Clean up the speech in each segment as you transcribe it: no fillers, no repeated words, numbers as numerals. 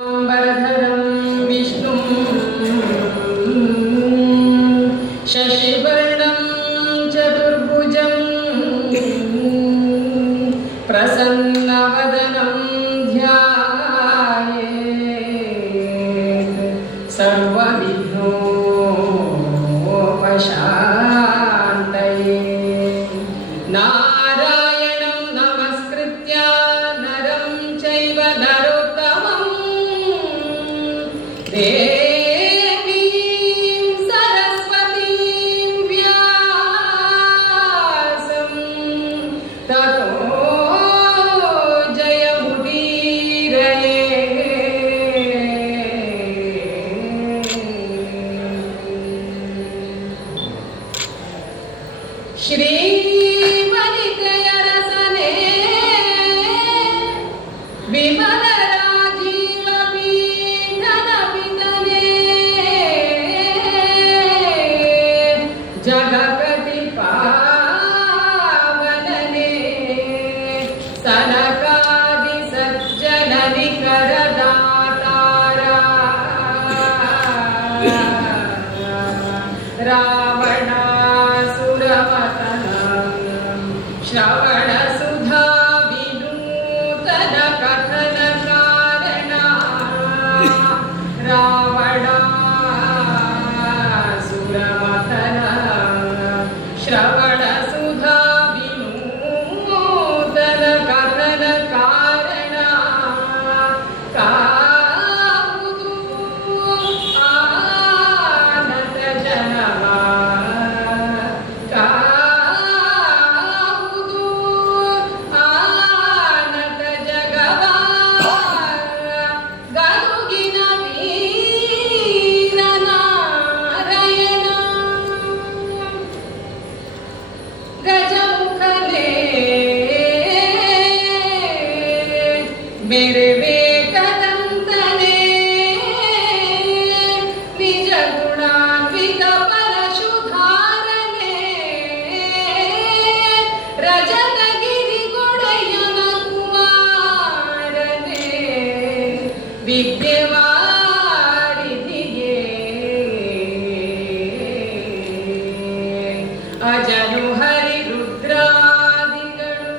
वरधरं विष्णुं शशिवर्णं चतुर्भुजं प्रसन्नवदनं ध्यायेत् सर्वविघ्नोपशान्तये। नारायणं नमस्कृत्य नरं चैव नरोत्तमं देवीं सरस्वतीं व्यासं ततो जयमुदीरये। श्रीवनितयरसने विमलराजीवपीठनपितने जगकटिपावनने सनकादिसज्जननिकरदातारा रावणासुरवतना श्रवणसुधा विनूतन कथन कारणा रावणासुरवतन श्रवणसुधा विनूतन कथन कारणा काವುದು ಆನತ ಜನವ ಕಾವುದು ಆನತ ಜಗವ ಗದುಗಿನ ವೀರ ನಾರಾಯಣ ಗಜಮುಖನೇ मेरे ವೇಕದಂತನೇ ನಿಜ ಗುಣಾನ್ವಿತ ಪರಶುಧಾರನೇ ರಜತಗಿರಿ ಗೊಡೆಯನ ಕುಮಾರನೇ ವಿದ್ಯೆವಾರಿಧಿಯೇ ಅಜನು ಹರಿ ರುದ್ರಾದಿಗಳು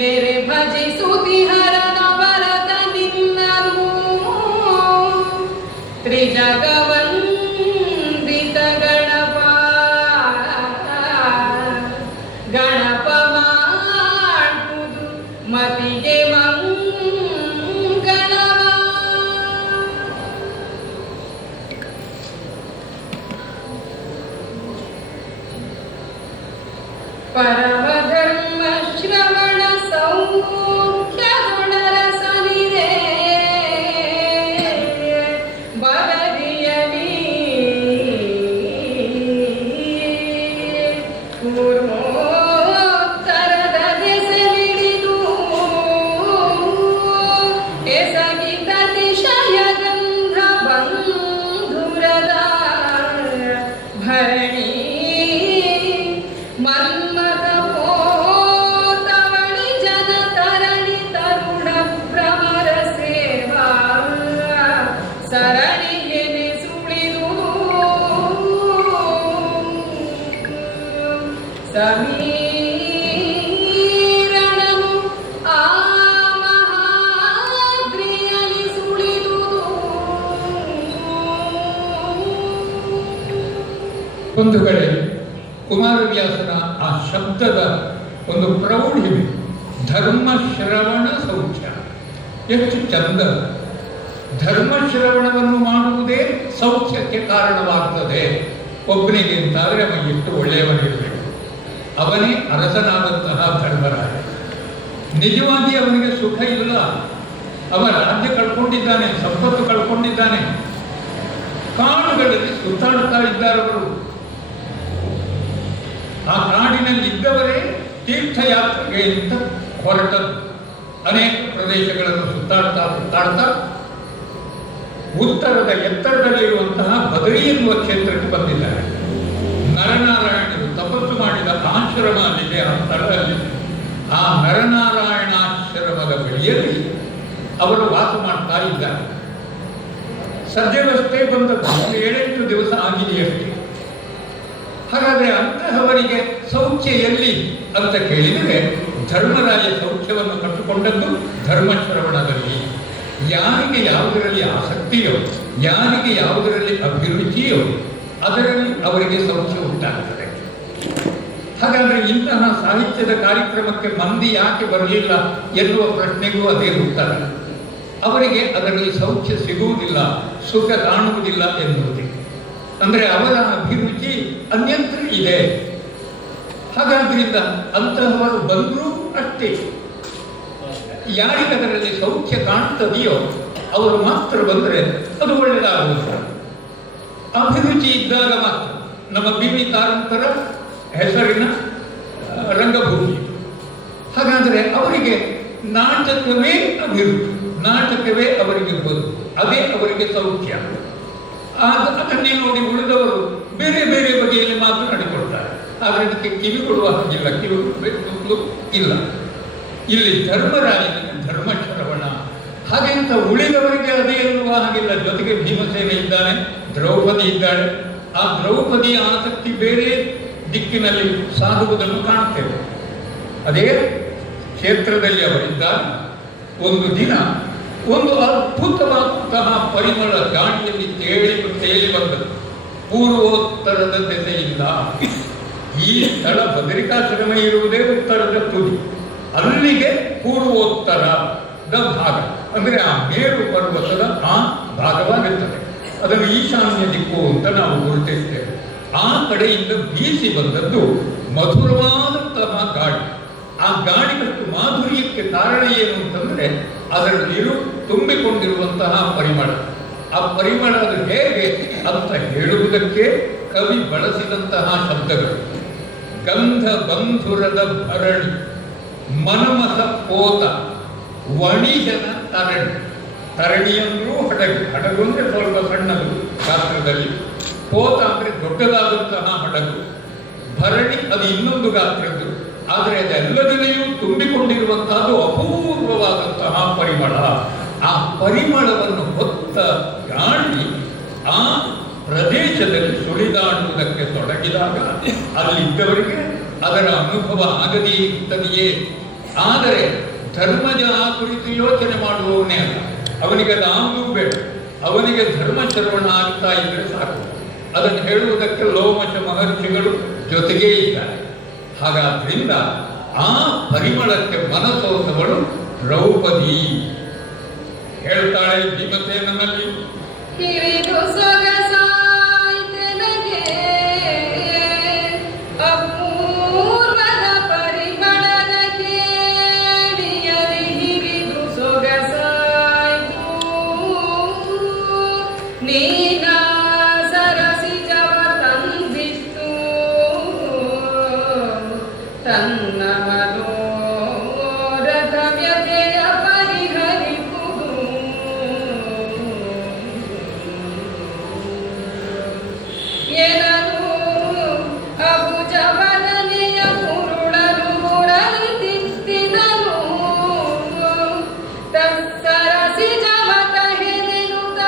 ಮೇರೆ ಭಜಿಸುತಿಹರನ ಭರತ ನಿನ್ನನು ತ್ರಿಜಗವಂದಿತ ಗಣಪ ಗಣಪ ಮಾಡುವುದು ಮತಿಗೆ ಮಂಗಳವ. ಪರಮಧರ್ಮ ಶ್ರವಣ ಸೌಖ್ಯ ಗುಣರಸನಿರೇ ಬದರಿಯಲಿ ಕೂರ್ಮೋತ್ತರದ ದೆಸೆಲಿಡಿದು ಎಸಗಿದ ಅತಿಶಯ ಗಂಧ ಬಂಧುರದ ಭರಣಿ ಮನ್ಮಥ ಪೋತವಳಿ ಜನ ತರಣಿ ತರುಣ ಭ್ರಮರ ಸೇವಾ ಸರಣಿಗೆನೆ ಸುಳಿದು ಸಮೀರಣನು ಆ ಮಹಾದ್ರಿಯಲಿ ಸುಳಿದುದು. ಒಂದು ಕಡೆ ಕುಮಾರವ್ಯಾಸನ ಆ ಶಬ್ದದ ಒಂದು ಪ್ರೌಢಿಮೆ, ಧರ್ಮ ಶ್ರವಣ ಸೌಖ್ಯ, ಎಷ್ಟು ಚಂದ. ಧರ್ಮ ಶ್ರವಣವನ್ನು ಮಾಡುವುದೇ ಸೌಖ್ಯಕ್ಕೆ ಕಾರಣವಾಗ್ತದೆ. ಒಬ್ಬನಿಗೆ ಅಂತಾದರೆ ಅವ ಎಷ್ಟು ಒಳ್ಳೆಯವನಿರಬೇಕು. ಅವನೇ ಅರಸನಾದಂತಹ ಧರ್ಮರಾಯ. ನಿಜವಾಗಿ ಅವನಿಗೆ ಸುಖ ಇಲ್ಲ. ಅವ ರಾಜ್ಯ ಕಳ್ಕೊಂಡಿದ್ದಾನೆ, ಸಂಪತ್ತು ಕಳ್ಕೊಂಡಿದ್ದಾನೆ. ಕಾಡುಗಳಲ್ಲಿ ಸುತ್ತಾಡ್ತಾ ಇದ್ದಾರವರು. ಆ ಕಾಡಿನಲ್ಲಿದ್ದವರೇ ತೀರ್ಥಯಾತ್ರೆಗೆ ಅಂತ ಹೊರಟದ್ದು. ಅನೇಕ ಪ್ರದೇಶಗಳನ್ನು ಸುತ್ತಾಡ್ತಾ ಉತ್ತರದ ಎತ್ತರದಲ್ಲಿರುವಂತಹ ಬದರಿ ಎನ್ನುವ ಕ್ಷೇತ್ರಕ್ಕೆ ಬಂದಿದ್ದಾರೆ. ನರನಾರಾಯಣರು ತಪಸ್ಸು ಮಾಡಿದ ಆಶ್ರಮ ಅಲ್ಲಿದೆ, ಆ ಸ್ಥಳದಲ್ಲಿ. ಆ ನರನಾರಾಯಣಾಶ್ರಮದ ಬಳಿಯಲ್ಲಿ ಅವರು ವಾಸ ಮಾಡ್ತಾ ಇದ್ದಾರೆ. ಸದ್ಯವಷ್ಟೇ ಬಂದದ್ದು, 7-8 ದಿವಸ ಆಗಿದೆಯಷ್ಟೇ. ಹಾಗಾದರೆ ಅಂತಹವರಿಗೆ ಸೌಖ್ಯ ಎಲ್ಲಿ ಅಂತ ಕೇಳಿದರೆ, ಧರ್ಮರಾಯ ಸೌಖ್ಯವನ್ನು ಕಟ್ಟಿಕೊಂಡದ್ದು ಧರ್ಮಶ್ರವಣದಲ್ಲಿ. ಯಾರಿಗೆ ಯಾವುದರಲ್ಲಿ ಆಸಕ್ತಿಯೋ, ಯಾರಿಗೆ ಯಾವುದರಲ್ಲಿ ಅಭಿರುಚಿಯೋ ಅದರಲ್ಲಿ ಅವರಿಗೆ ಸೌಖ್ಯ ಉಂಟಾಗ್ತದೆ. ಹಾಗಾದರೆ ಇಂತಹ ಸಾಹಿತ್ಯದ ಕಾರ್ಯಕ್ರಮಕ್ಕೆ ಮಂದಿ ಯಾಕೆ ಬರಲಿಲ್ಲ ಎನ್ನುವ ಪ್ರಶ್ನೆಗೂ ಅದೇ ಉತ್ತರ. ಅವರಿಗೆ ಅದರಲ್ಲಿ ಸೌಖ್ಯ ಸಿಗುವುದಿಲ್ಲ, ಸುಖ ಕಾಣುವುದಿಲ್ಲ ಎನ್ನುವುದೇ. ಅಂದರೆ ಅವರ ಅಭಿರುಚಿ ಅನ್ಯತ್ರ ಇದೆ. ಹಾಗಾದ್ರಿಂದ ಅಂತಹವರು ಬಂದರೂ ಅಷ್ಟೇ, ಯಾರಿಗದರಲ್ಲಿ ಸೌಖ್ಯ ಕಾಣ್ತದೆಯೋ ಅವರು ಮಾತ್ರ ಬಂದರೆ ಅದು ಒಳ್ಳೆಯದಾಗುವುದು. ಅಭಿರುಚಿ ಇದ್ದಾಗ ಮಾತ್ರ. ನಮ್ಮ ಬಿವಿ ಕಾರಂತರ ಹೆಸರಿನ ರಂಗಭೂಮಿ. ಹಾಗಾದರೆ ಅವರಿಗೆ ನಾಟಕವೇ ಅಭಿರುಚಿ, ನಾಟಕವೇ ಅವರಿಗಿರ್ಬೋದು, ಅದೇ ಅವರಿಗೆ ಸೌಖ್ಯ. ಅದನ್ನೇ ನೋಡಿ ಉಳಿದವರು ಬೇರೆ ಬೇರೆ ಬಗೆಯಲ್ಲಿ ಮಾತನಾಡಿಕೊಳ್ತಾರೆ. ಆದರೆ ಅದಕ್ಕೆ ಕಿವಿ ಕೊಡುವ ಹಾಗಿಲ್ಲ, ಕಿವಿ ಕೊಡಬೇಕು ಇಲ್ಲ. ಇಲ್ಲಿ ಧರ್ಮರಾಯನಿಗೆ ಧರ್ಮಶ್ರವಣ ಹಾಗೆ ಅಂತ ಉಳಿದವರಿಗೆ ಅದೇ ಎನ್ನುವ ಹಾಗಿಲ್ಲ. ಜೊತೆಗೆ ಭೀಮಸೇನ ಇದ್ದಾನೆ, ದ್ರೌಪದಿ ಇದ್ದಾಳೆ. ಆ ದ್ರೌಪದಿಯ ಆಸಕ್ತಿ ಬೇರೆ ದಿಕ್ಕಿನಲ್ಲಿ ಸಾಗುವುದನ್ನು ಕಾಣ್ತೇವೆ. ಅದೇ ಕ್ಷೇತ್ರದಲ್ಲಿ ಅವರಿದ್ದಾಗ ಒಂದು ದಿನ ಒಂದು ಅದ್ಭುತವಾದಂತಹ ಪರಿಮಳ ಗಾಳಿಯಲ್ಲಿ ತೇಲಿ ಬಂದದ್ದು. ಪೂರ್ವೋತ್ತರದ ದೆಸೆಯಿಂದ. ಈ ಸ್ಥಳ ಬದರಿಕಾಶ್ರಮ ಇರುವುದೇ ಉತ್ತರದ ತುದಿ, ಅಲ್ಲಿಗೆ ಪೂರ್ವೋತ್ತರದ ಭಾಗ ಅಂದರೆ ಆ ಮೇರು ಪರ್ವತದ ಆ ಭಾಗವಾಗಿರ್ತದೆ. ಅದನ್ನು ಈಶಾನ್ಯ ದಿಕ್ಕು ಅಂತ ನಾವು ಗುರುತಿಸ್ತೇವೆ. ಆ ಕಡೆಯಿಂದ ಬೀಸಿ ಬಂದದ್ದು ಮಧುರವಾದಂತಹ ಗಾಳಿ. ಆ ಗಾಳಿಗಷ್ಟು ಮಾಧುರ್ಯಕ್ಕೆ ಕಾರಣ ಏನು ಅಂತಂದ್ರೆ ಅದರಲ್ಲಿರು ತುಂಬಿಕೊಂಡಿರುವಂತಹ ಪರಿಮಳ. ಆ ಪರಿಮಳ ಅದು ಹೇಗೆ ಅಂತ ಹೇಳುವುದಕ್ಕೆ ಕವಿ ಬಳಸಿದಂತಹ ಶಬ್ದಗಳು: ಗಂಧ ಬಂಧುರದ ಭರಣಿ, ಮನಮಸ ಪೋತ, ವಣಿಜನ ತರಣಿ. ತರಣಿ ಅಂದ್ರೂ ಹಡಗು, ಹಡಗು ಅಂದ್ರೆ ಸ್ವಲ್ಪ ಸಣ್ಣದು ಗಾತ್ರದಲ್ಲಿ, ಪೋತ ಅಂದ್ರೆ ದೊಡ್ಡದಾದಂತಹ ಹಡಗು, ಭರಣಿ ಅದು ಇನ್ನೊಂದು ಗಾತ್ರದ್ದು. ಆದರೆ ಅದೆಲ್ಲದಲ್ಲಿಯೂ ತುಂಬಿಕೊಂಡಿರುವಂತಹದ್ದು ಅಪೂರ್ವವಾದಂತಹ ಪರಿಮಳ. ಆ ಪರಿಮಳವನ್ನು ಹೊತ್ತ ಗಾಳಿ ಆ ಪ್ರದೇಶದಲ್ಲಿ ಸುಳಿದಾಡುವುದಕ್ಕೆ ತೊಡಗಿದಾಗ ಅಲ್ಲಿದ್ದವರಿಗೆ ಅದರ ಅನುಭವ ಆಗದೇ ಇರ್ತದೆಯೇ. ಆದರೆ ಧರ್ಮಜ ಆ ಕುರಿತು ಯೋಚನೆ ಮಾಡುವವನೇ ಅಲ್ಲ, ಅವನಿಗೆ ಅದಾವುದೂ ಬೇಡ. ಅವನಿಗೆ ಧರ್ಮ ಶ್ರವಣ ಆಗ್ತಾ ಇದ್ರೆ ಸಾಕು. ಅದನ್ನು ಹೇಳುವುದಕ್ಕೆ ಲೋಮಶ ಮಹರ್ಷಿಗಳು ಜೊತೆಗೇ ಇದ್ದಾರೆ. ಹಾಗಾದ್ರಿಂದ ಆ ಪರಿಮಳಕ್ಕೆ ಮನಸೋತವಳು ದ್ರೌಪದಿ. ಹೇಳ್ತಾಳೆ ಭೀಮಸೇನಲ್ಲಿ: ಹಿರಿದು ಸೊಗಸಾಯ್ತೆನಗೆ ಅಪೂರ್ವದ ಪರಿಮಳದ ಕೇಳಿಯಲಿ. ಹಿರಿದು ಸೊಗಸಾಯ್ತು ನೀನ ಸರಸಿಜವ ತಂದಿತ್ತು ತನ್ನ ಮನೋರಥ ವ್ಯಥೆಯ ಪರಿಹರಿಪುದು. ಏನನು ಅಬುಜವದನೆಯ ಕುರುಳನು ಮುರಳಿತಿತ್ತಿದನು ತತ್ಸರಸಿ ಜಮತ ಹೆದೆನುತ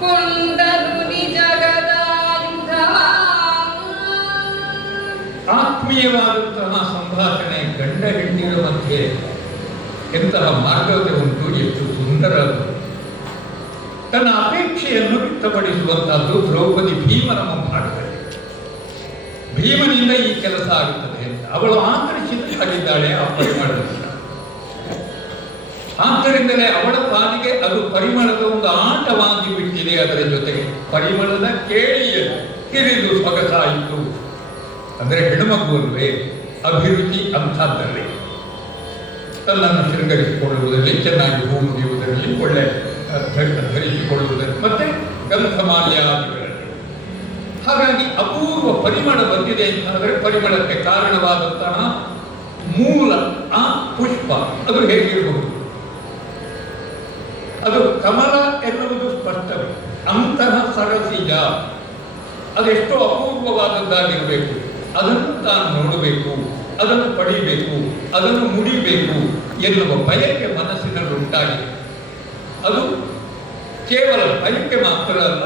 ಕೊಂಡನು ನಿಜಗದಾಯುಧವ. ಆತ್ಮೀಯವಾದಂತಹ ಸಂಭಾಷಣೆ ಗಂಡ ಹೆಂಡಿರ ಮಧ್ಯೆ ಎಂತಹ ಮಾರ್ಗವೇ ಉಂಟು, ಎಷ್ಟು ಸುಂದರ. ತನ್ನ ಅಪೇಕ್ಷೆಯನ್ನು ವ್ಯಕ್ತಪಡಿಸುವಂತಹದ್ದು ದ್ರೌಪದಿ ಭೀಮನ ಮುಂಭಾಗದಲ್ಲಿ. ಭೀಮನಿಂದ ಈ ಕೆಲಸ ಆಗುತ್ತದೆ ಅಂತ ಅವಳು ಆಕರ್ಷಿತಳಾಗಿದ್ದಾಳೆ ಆ ಪರಿಮಳದಿಂದ. ಆದ್ದರಿಂದಲೇ ಅವಳ ಪಾಲಿಗೆ ಅದು ಪರಿಮಳದ ಒಂದು ಆಟವಾಗಿ ಬಿಟ್ಟಿದೆ. ಅದರ ಜೊತೆಗೆ ಪರಿಮಳದ ಕೇಳಿಯಲು ಹಿರಿದು ಸೊಗಸಾಯಿತು ಅಂದರೆ ಹೆಣ್ಣುಮಗುವಲ್ವೇ, ಅಭಿರುಚಿ ಅಂಥದ್ದಲ್ಲಿ ತನ್ನನ್ನು ಶೃಂಗರಿಸಿಕೊಳ್ಳುವುದರಲ್ಲಿ, ಚೆನ್ನಾಗಿ ಹೂ ಮುಡಿಯುವುದರಲ್ಲಿ, ಒಳ್ಳೆ ಧರಿಸಿಕೊಳ್ಳುವುದರಲ್ಲಿ, ಮತ್ತೆ ಗಂಧಮಾಲ್ಯಾದಿಗಳಲ್ಲಿ. ಹಾಗಾಗಿ ಅಪೂರ್ವ ಪರಿಮಳ ಬಂದಿದೆ ಅಂತಂದರೆ ಪರಿಮಳಕ್ಕೆ ಕಾರಣವಾದಂತಹ ಮೂಲ ಆ ಪುಷ್ಪ ಅದು ಹೇಗಿರಬಹುದು? ಅದು ಕಮಲ ಎನ್ನುವುದು ಸ್ಪಷ್ಟವೇ. ಅಂತಹ ಸರಸಿಜ ಅದೆಷ್ಟೋ ಅಪೂರ್ವವಾದದ್ದಾಗಿರಬೇಕು. ಅದನ್ನು ತಾನು ನೋಡಬೇಕು, ಅದನ್ನು ಪಡಿಬೇಕು, ಅದನ್ನು ಮುಡಿಬೇಕು ಎನ್ನುವ ಬಯಕೆ ಮನಸ್ಸಿನಲ್ಲಿ ಉಂಟಾಗಿದೆ. ಅದು ಕೇವಲ ಬಯಕೆ ಮಾತ್ರ ಅಲ್ಲ,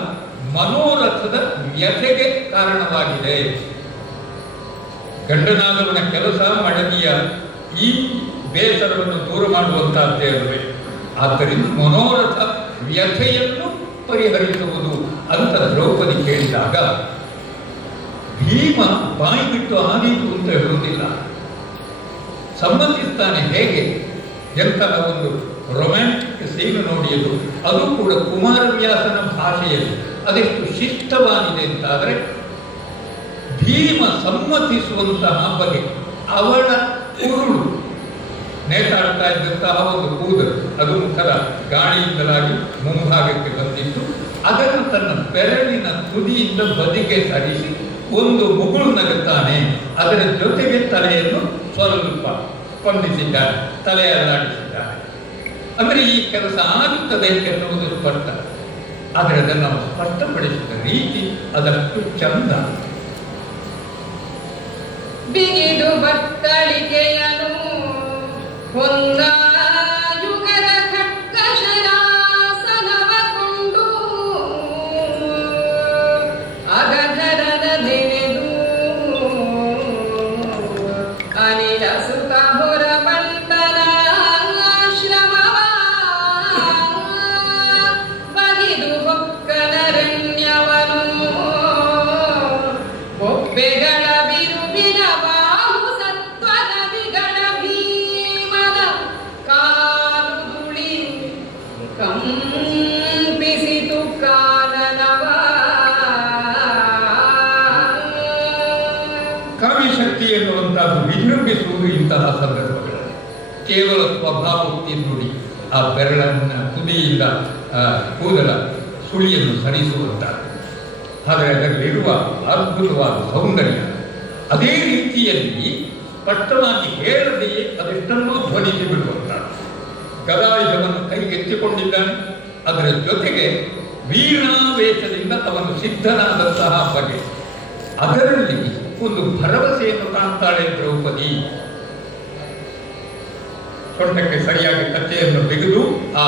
ಮನೋರಥದ ವ್ಯಥೆಗೆ ಕಾರಣವಾಗಿದೆ. ಗಂಡನಾದವನ ಕೆಲಸ ಮಡದಿಯ ಈ ಬೇಸರವನ್ನು ದೂರ ಮಾಡುವಂತಹದ್ದೇ ಅಲ್ವೇ. ಆದ್ದರಿಂದ ಮನೋರಥ ವ್ಯಥೆಯನ್ನು ಪರಿಹರಿಸುವುದು ಅಂತ ದ್ರೌಪದಿ ಕೇಳಿದಾಗ ಭೀಮ ಬಾಯಿ ಬಿಟ್ಟು ಆದೀತು ಅಂತ ಹೇಳುವುದಿಲ್ಲ, ಸಮ್ಮತಿಸ್ತಾನೆ. ಹೇಗೆ ಎಂತಹ ಒಂದು ರೊಮ್ಯಾಂಟಿಕ್ ಸೀನ್ ನೋಡಿಯದು, ಅದು ಕೂಡ ಕುಮಾರವ್ಯಾಸನ ಭಾಷೆಯಲ್ಲಿ ಅದೆಷ್ಟು ಶಿಷ್ಟವಾಗಿದೆ ಅಂತಾದರೆ, ಭೀಮ ಸಮ್ಮತಿಸುವಂತಹ ಬಗೆ, ಅವಳ ಉರುಳು ನೇತಾಡ್ತಾ ಇದ್ದಂತಹ ಒಂದು ಕೂದಲು ಅದು ಮುಖದ ಗಾಳಿಯಿಂದಲಾಗಿ ಮುಂಭಾಗಕ್ಕೆ ಬಂದಿದ್ದು, ಅದನ್ನು ತನ್ನ ಬೆರಳಿನ ತುದಿಯಿಂದ ಬದಿಗೆ ಸರಿಸಿ ಒಂದು ಮುಗುಳು ನಗುತ್ತಾನೆ. ಅದರ ಜೊತೆಗೆ ತಲೆಯನ್ನು ಸ್ವಲ್ಪ ಸ್ಪಂದಿಸಿದ್ದಾನೆ, ತಲೆ ಅಲ್ಲಾಡಿಸಿದ್ದಾನೆ. ಅಂದರೆ ಈ ಕೆಲಸ ಆಗುತ್ತದೆ ಎನ್ನುವುದು ಸ್ಪಷ್ಟ. ಆದರೆ ಅದನ್ನು ನಾವು ಸ್ಪಷ್ಟಪಡಿಸಿದ ರೀತಿ ಅದಷ್ಟು ಚಂದ. ಬಿಗಿದು ಬತ್ತಳಿಕೆಯನು ಹೊಂದಾಯುಗದ ಖಡ್ಗಶರಾಸನವ ಕೊಂಡು ಅಗಧರದ ನೆನೆದು ಅನಿಲ ಸುಖ ಹೊರ ಬಂಟನ ಆಶ್ರಮವ ಬಗಿದು ಹೊಕ್ಕನರಣ್ಯವನು ಬೊಬ್ಬೆಗಳ ಬಿರುಬಿನ ಬಾಹು ಸತ್ವದ ವಿಗಳ ಭೀಮನ ಕಾಲು ದುಳಿ ಕಂಪಿಸಿತು ಕಾನನವ. ಕಾವ್ಯಶಕ್ತಿ ಎನ್ನುವಂತಹದ್ದು ವಿಜೃಂಭಿಸುವುದು ಇಂತಹ ಸಂದರ್ಭಗಳಲ್ಲಿ. ಕೇವಲ ಸ್ವಭಾವೋಕ್ತಿ ನುಡಿ, ಆ ಬೆರಳನ್ನ ತುದಿಯಿಂದ ಕೂದಲ ಸುಳಿಯನ್ನು ಸರಿಸುವಂತಹದ್ದು. ಆದರೆ ಅದರಲ್ಲಿರುವ ಅದ್ಭುತವಾದ ಸೌಂದರ್ಯ ಅದೇ ರೀತಿಯಲ್ಲಿ ಸ್ಪಷ್ಟವಾಗಿ ಹೇಳದೆಯೇ ಅದೆಷ್ಟನ್ನೂ ಧ್ವನಿಸಿ ಬಿಡುವಂತಹದ್ದು. ಗದಾಯುಧವನ್ನು ಕೈಗೆತ್ತಿಕೊಂಡಿದ್ದಾನೆ, ಅದರ ಜೊತೆಗೆ ವೀಣಾವೇಶದಿಂದ ಅವನು ಸಿದ್ಧನಾದಂತಹ ಬಗೆ, ಅದರಲ್ಲಿ ಒಂದು ಭರವಸೆಯನ್ನು ಕಾಣ್ತಾಳೆ ದ್ರೌಪದಿ. ಸೊಂಟಕ್ಕೆ ಸರಿಯಾಗಿ ಕಚ್ಚೆಯನ್ನು ತೆಗೆದು ಆ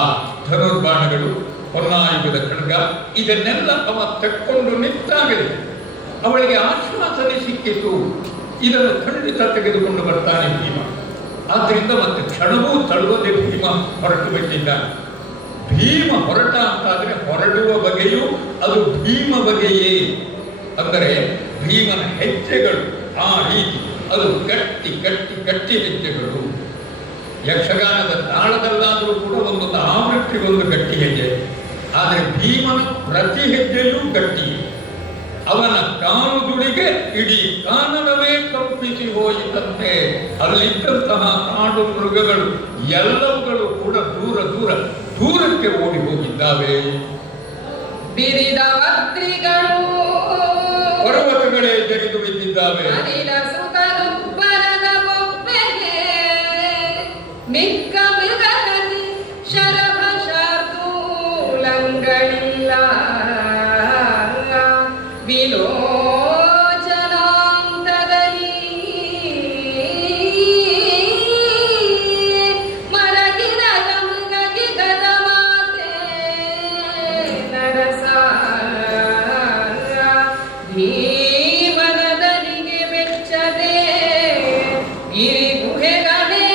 ಧನುರ್ಬಾಣಗಳು, ಹೊನ್ನಾಯುಗದ ಖಡ್ಗ, ಇದನ್ನೆಲ್ಲ ಅವ ತೆಕ್ಕೊಂಡು ನಿಂತಾಗಲಿ ಅವಳಿಗೆ ಆಶ್ವಾಸನೆ ಸಿಕ್ಕಿತು. ಇದನ್ನು ಖಂಡಿತ ತೆಗೆದುಕೊಂಡು ಬರ್ತಾನೆ ಭೀಮ. ಆದ್ದರಿಂದ ಮತ್ತೆ ಕ್ಷಣವೂ ತಳುವದೆ ಭೀಮ ಹೊರಟು ಬಿಟ್ಟಿದ್ದಾನೆ. ಭೀಮ ಹೊರಟ ಅಂತಾದರೆ ಹೊರಡುವ ಬಗೆಯೂ ಅದು ಭೀಮ ಬಗೆಯೇ. ಅಂದರೆ ಭೀಮನ ಹೆಜ್ಜೆಗಳು ಆ ರೀತಿ, ಅದು ಗಟ್ಟಿ ಗಟ್ಟಿ ಗಟ್ಟಿ ಹೆಜ್ಜೆಗಳು. ಯಕ್ಷಗಾನದ ತಾಳದಲ್ಲಾದರೂ ಕೂಡ ಒಂದೊಂದು ಆವೃತ್ತಿಗೊಂದು ಗಟ್ಟಿ ಹೆಜ್ಜೆ, ಆದರೆ ಭೀಮನ ಪ್ರತಿ ಹೆಜ್ಜೆಯೂ ಗಟ್ಟಿ. ಅವನ ಕಾಲುದುಳಿಗೆ ಇಡೀ ಕಾನನವೇ ಕಂಪಿಸಿ ಹೋಯಿತಂತೆ. ಅಲ್ಲಿದ್ದಂತಹ ಕಾಡು ಮೃಗಗಳು ಎಲ್ಲವುಗಳು ಕೂಡ ದೂರ ದೂರ ದೂರಕ್ಕೆ ಓಡಿ ಹೋಗಿದ್ದಾವೆ. ಬಿರಿದ ವಕ್ರಿಗಳು ಪರ್ವತಗಳೇ ಜರಿದು ಬಿದ್ದಿದ್ದಾವೆ. ಮಿಕ್ಕ ಮೃಗದಲ್ಲಿ ಶರಭ ಶಾರ್ದೂಲಂಗಳಿಲ್ಲ ವಿಲೋಚನಾಂತದಲ್ಲಿ ಮರಗಿದ ಮೃಗಗಿಗದ ಮಾತೆ ನರಸ ಭೀಮನದನಿಗೆ ಮೆಚ್ಚದೆ ಗಿರಿ ಗುಹೆಗಳೇ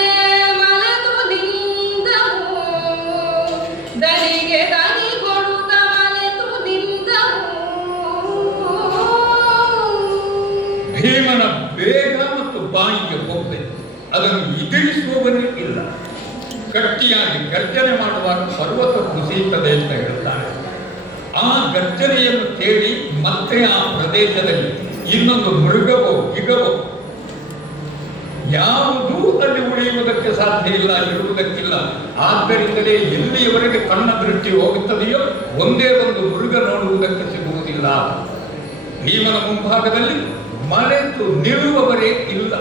ಮಲದು ನಿಂದವು ದನಿಗೆ ದನಿ ಕೊಡುತ್ತ ಮಲೆತು ನಿಂದವು. ಭೀಮನ ಬೇಗ ಮತ್ತು ಬಾಯಿಗೆ ಹೋಗದೆ ಅದನ್ನು ಎದುರಿಸುವವನೇ ಇಲ್ಲ. ಗಟ್ಟಿಯಾಗಿ ಗರ್ಜನೆ ಮಾಡುವಾಗ ಪರ್ವತ ಕುಸಿಯುತ್ತದೆ ಅಂತ ಹೇಳ್ತಾರೆ. ಆ ಗರ್ಜನೆಯನ್ನು ಕೇಳಿ ಮತ್ತೆ ಆ ಪ್ರದೇಶದಲ್ಲಿ ಇನ್ನೊಂದು ಮೃಗವೋ ಗಿಗವೋ ಯಾವುದೂ ಅಲ್ಲಿ ಉಳಿಯುವುದಕ್ಕೆ ಸಾಧ್ಯ ಇಲ್ಲ, ಇರುವುದಕ್ಕಿಲ್ಲ. ಆದ್ದರಿಂದಲೇ ಎಲ್ಲಿಯವರೆಗೆ ಕಣ್ಣ ದೃಷ್ಟಿ ಹೋಗುತ್ತದೆಯೋ ಒಂದೇ ಒಂದು ಮೃಗ ನೋಡುವುದಕ್ಕೆ ಸಿಗುವುದಿಲ್ಲ. ಭೀಮನ ಮುಂಭಾಗದಲ್ಲಿ ಮರೆತು ನಿಲ್ಲುವವರೇ ಇಲ್ಲ.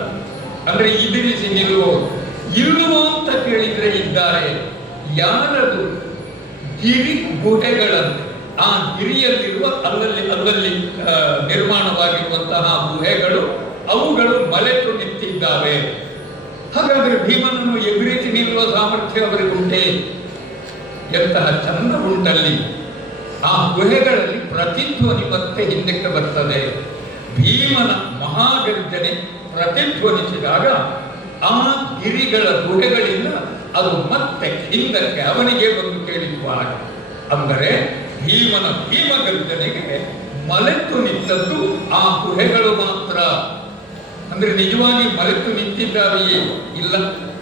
ಅಂದ್ರೆ ಇದಿರಿಸಿ ನಿಲ್ಲುವವರು ಇಲ್ಲುವ ಅಂತ ಕೇಳಿದ್ರೆ ಇದ್ದಾರೆ. ಯಾರದು ಗಿರಿ ಗುಹೆಗಳಂತೆ, ಆ ಗಿರಿಯಲ್ಲಿರುವ ಅಲ್ಲಲ್ಲಿ ನಿರ್ಮಾಣವಾಗಿರುವಂತಹ ಗುಹೆಗಳು, ಅವುಗಳು ಮಲೆತು ನಿಂತಿದ್ದಾವೆ. ಹಾಗಾದ್ರೆ ಭೀಮನನ್ನು ಎದುರಿಸಿ ನಿಲ್ಲುವ ಸಾಮರ್ಥ್ಯ ಅವರಿಗುಂಟೆ. ಎಂತಹ ಚಂದ ಉಂಟಲ್ಲಿ. ಆ ಗುಹೆಗಳಲ್ಲಿ ಪ್ರತಿಧ್ವನಿ ಮತ್ತೆ ಹಿಂದಕ್ಕೆ ಬರ್ತದೆ. ಭೀಮನ ಮಹಾಗರ್ಜನೆ ಪ್ರತಿಧ್ವನಿಸಿದಾಗ ಆ ಗಿರಿಗಳ ಗುಹೆಗಳಿಂದ ಅದು ಮತ್ತೆ ಹಿಂದಕ್ಕೆ ಅವನಿಗೆ ಬಂದು ಕೇಳಿಸುವ ಹಾಗೆ. ಅಂದರೆ ಭೀಮನ ಭೀಮಗರ್ಜನೆಗೆ ಮಲೆತು ನಿಂತದ್ದು ಆ ಗುಹೆಗಳು ಮಾತ್ರ. ಅಂದ್ರೆ ನಿಜವಾಗಿ ಮರೆತು ನಿಂತಿದ್ದಾವೆಯೇ? ಇಲ್ಲ,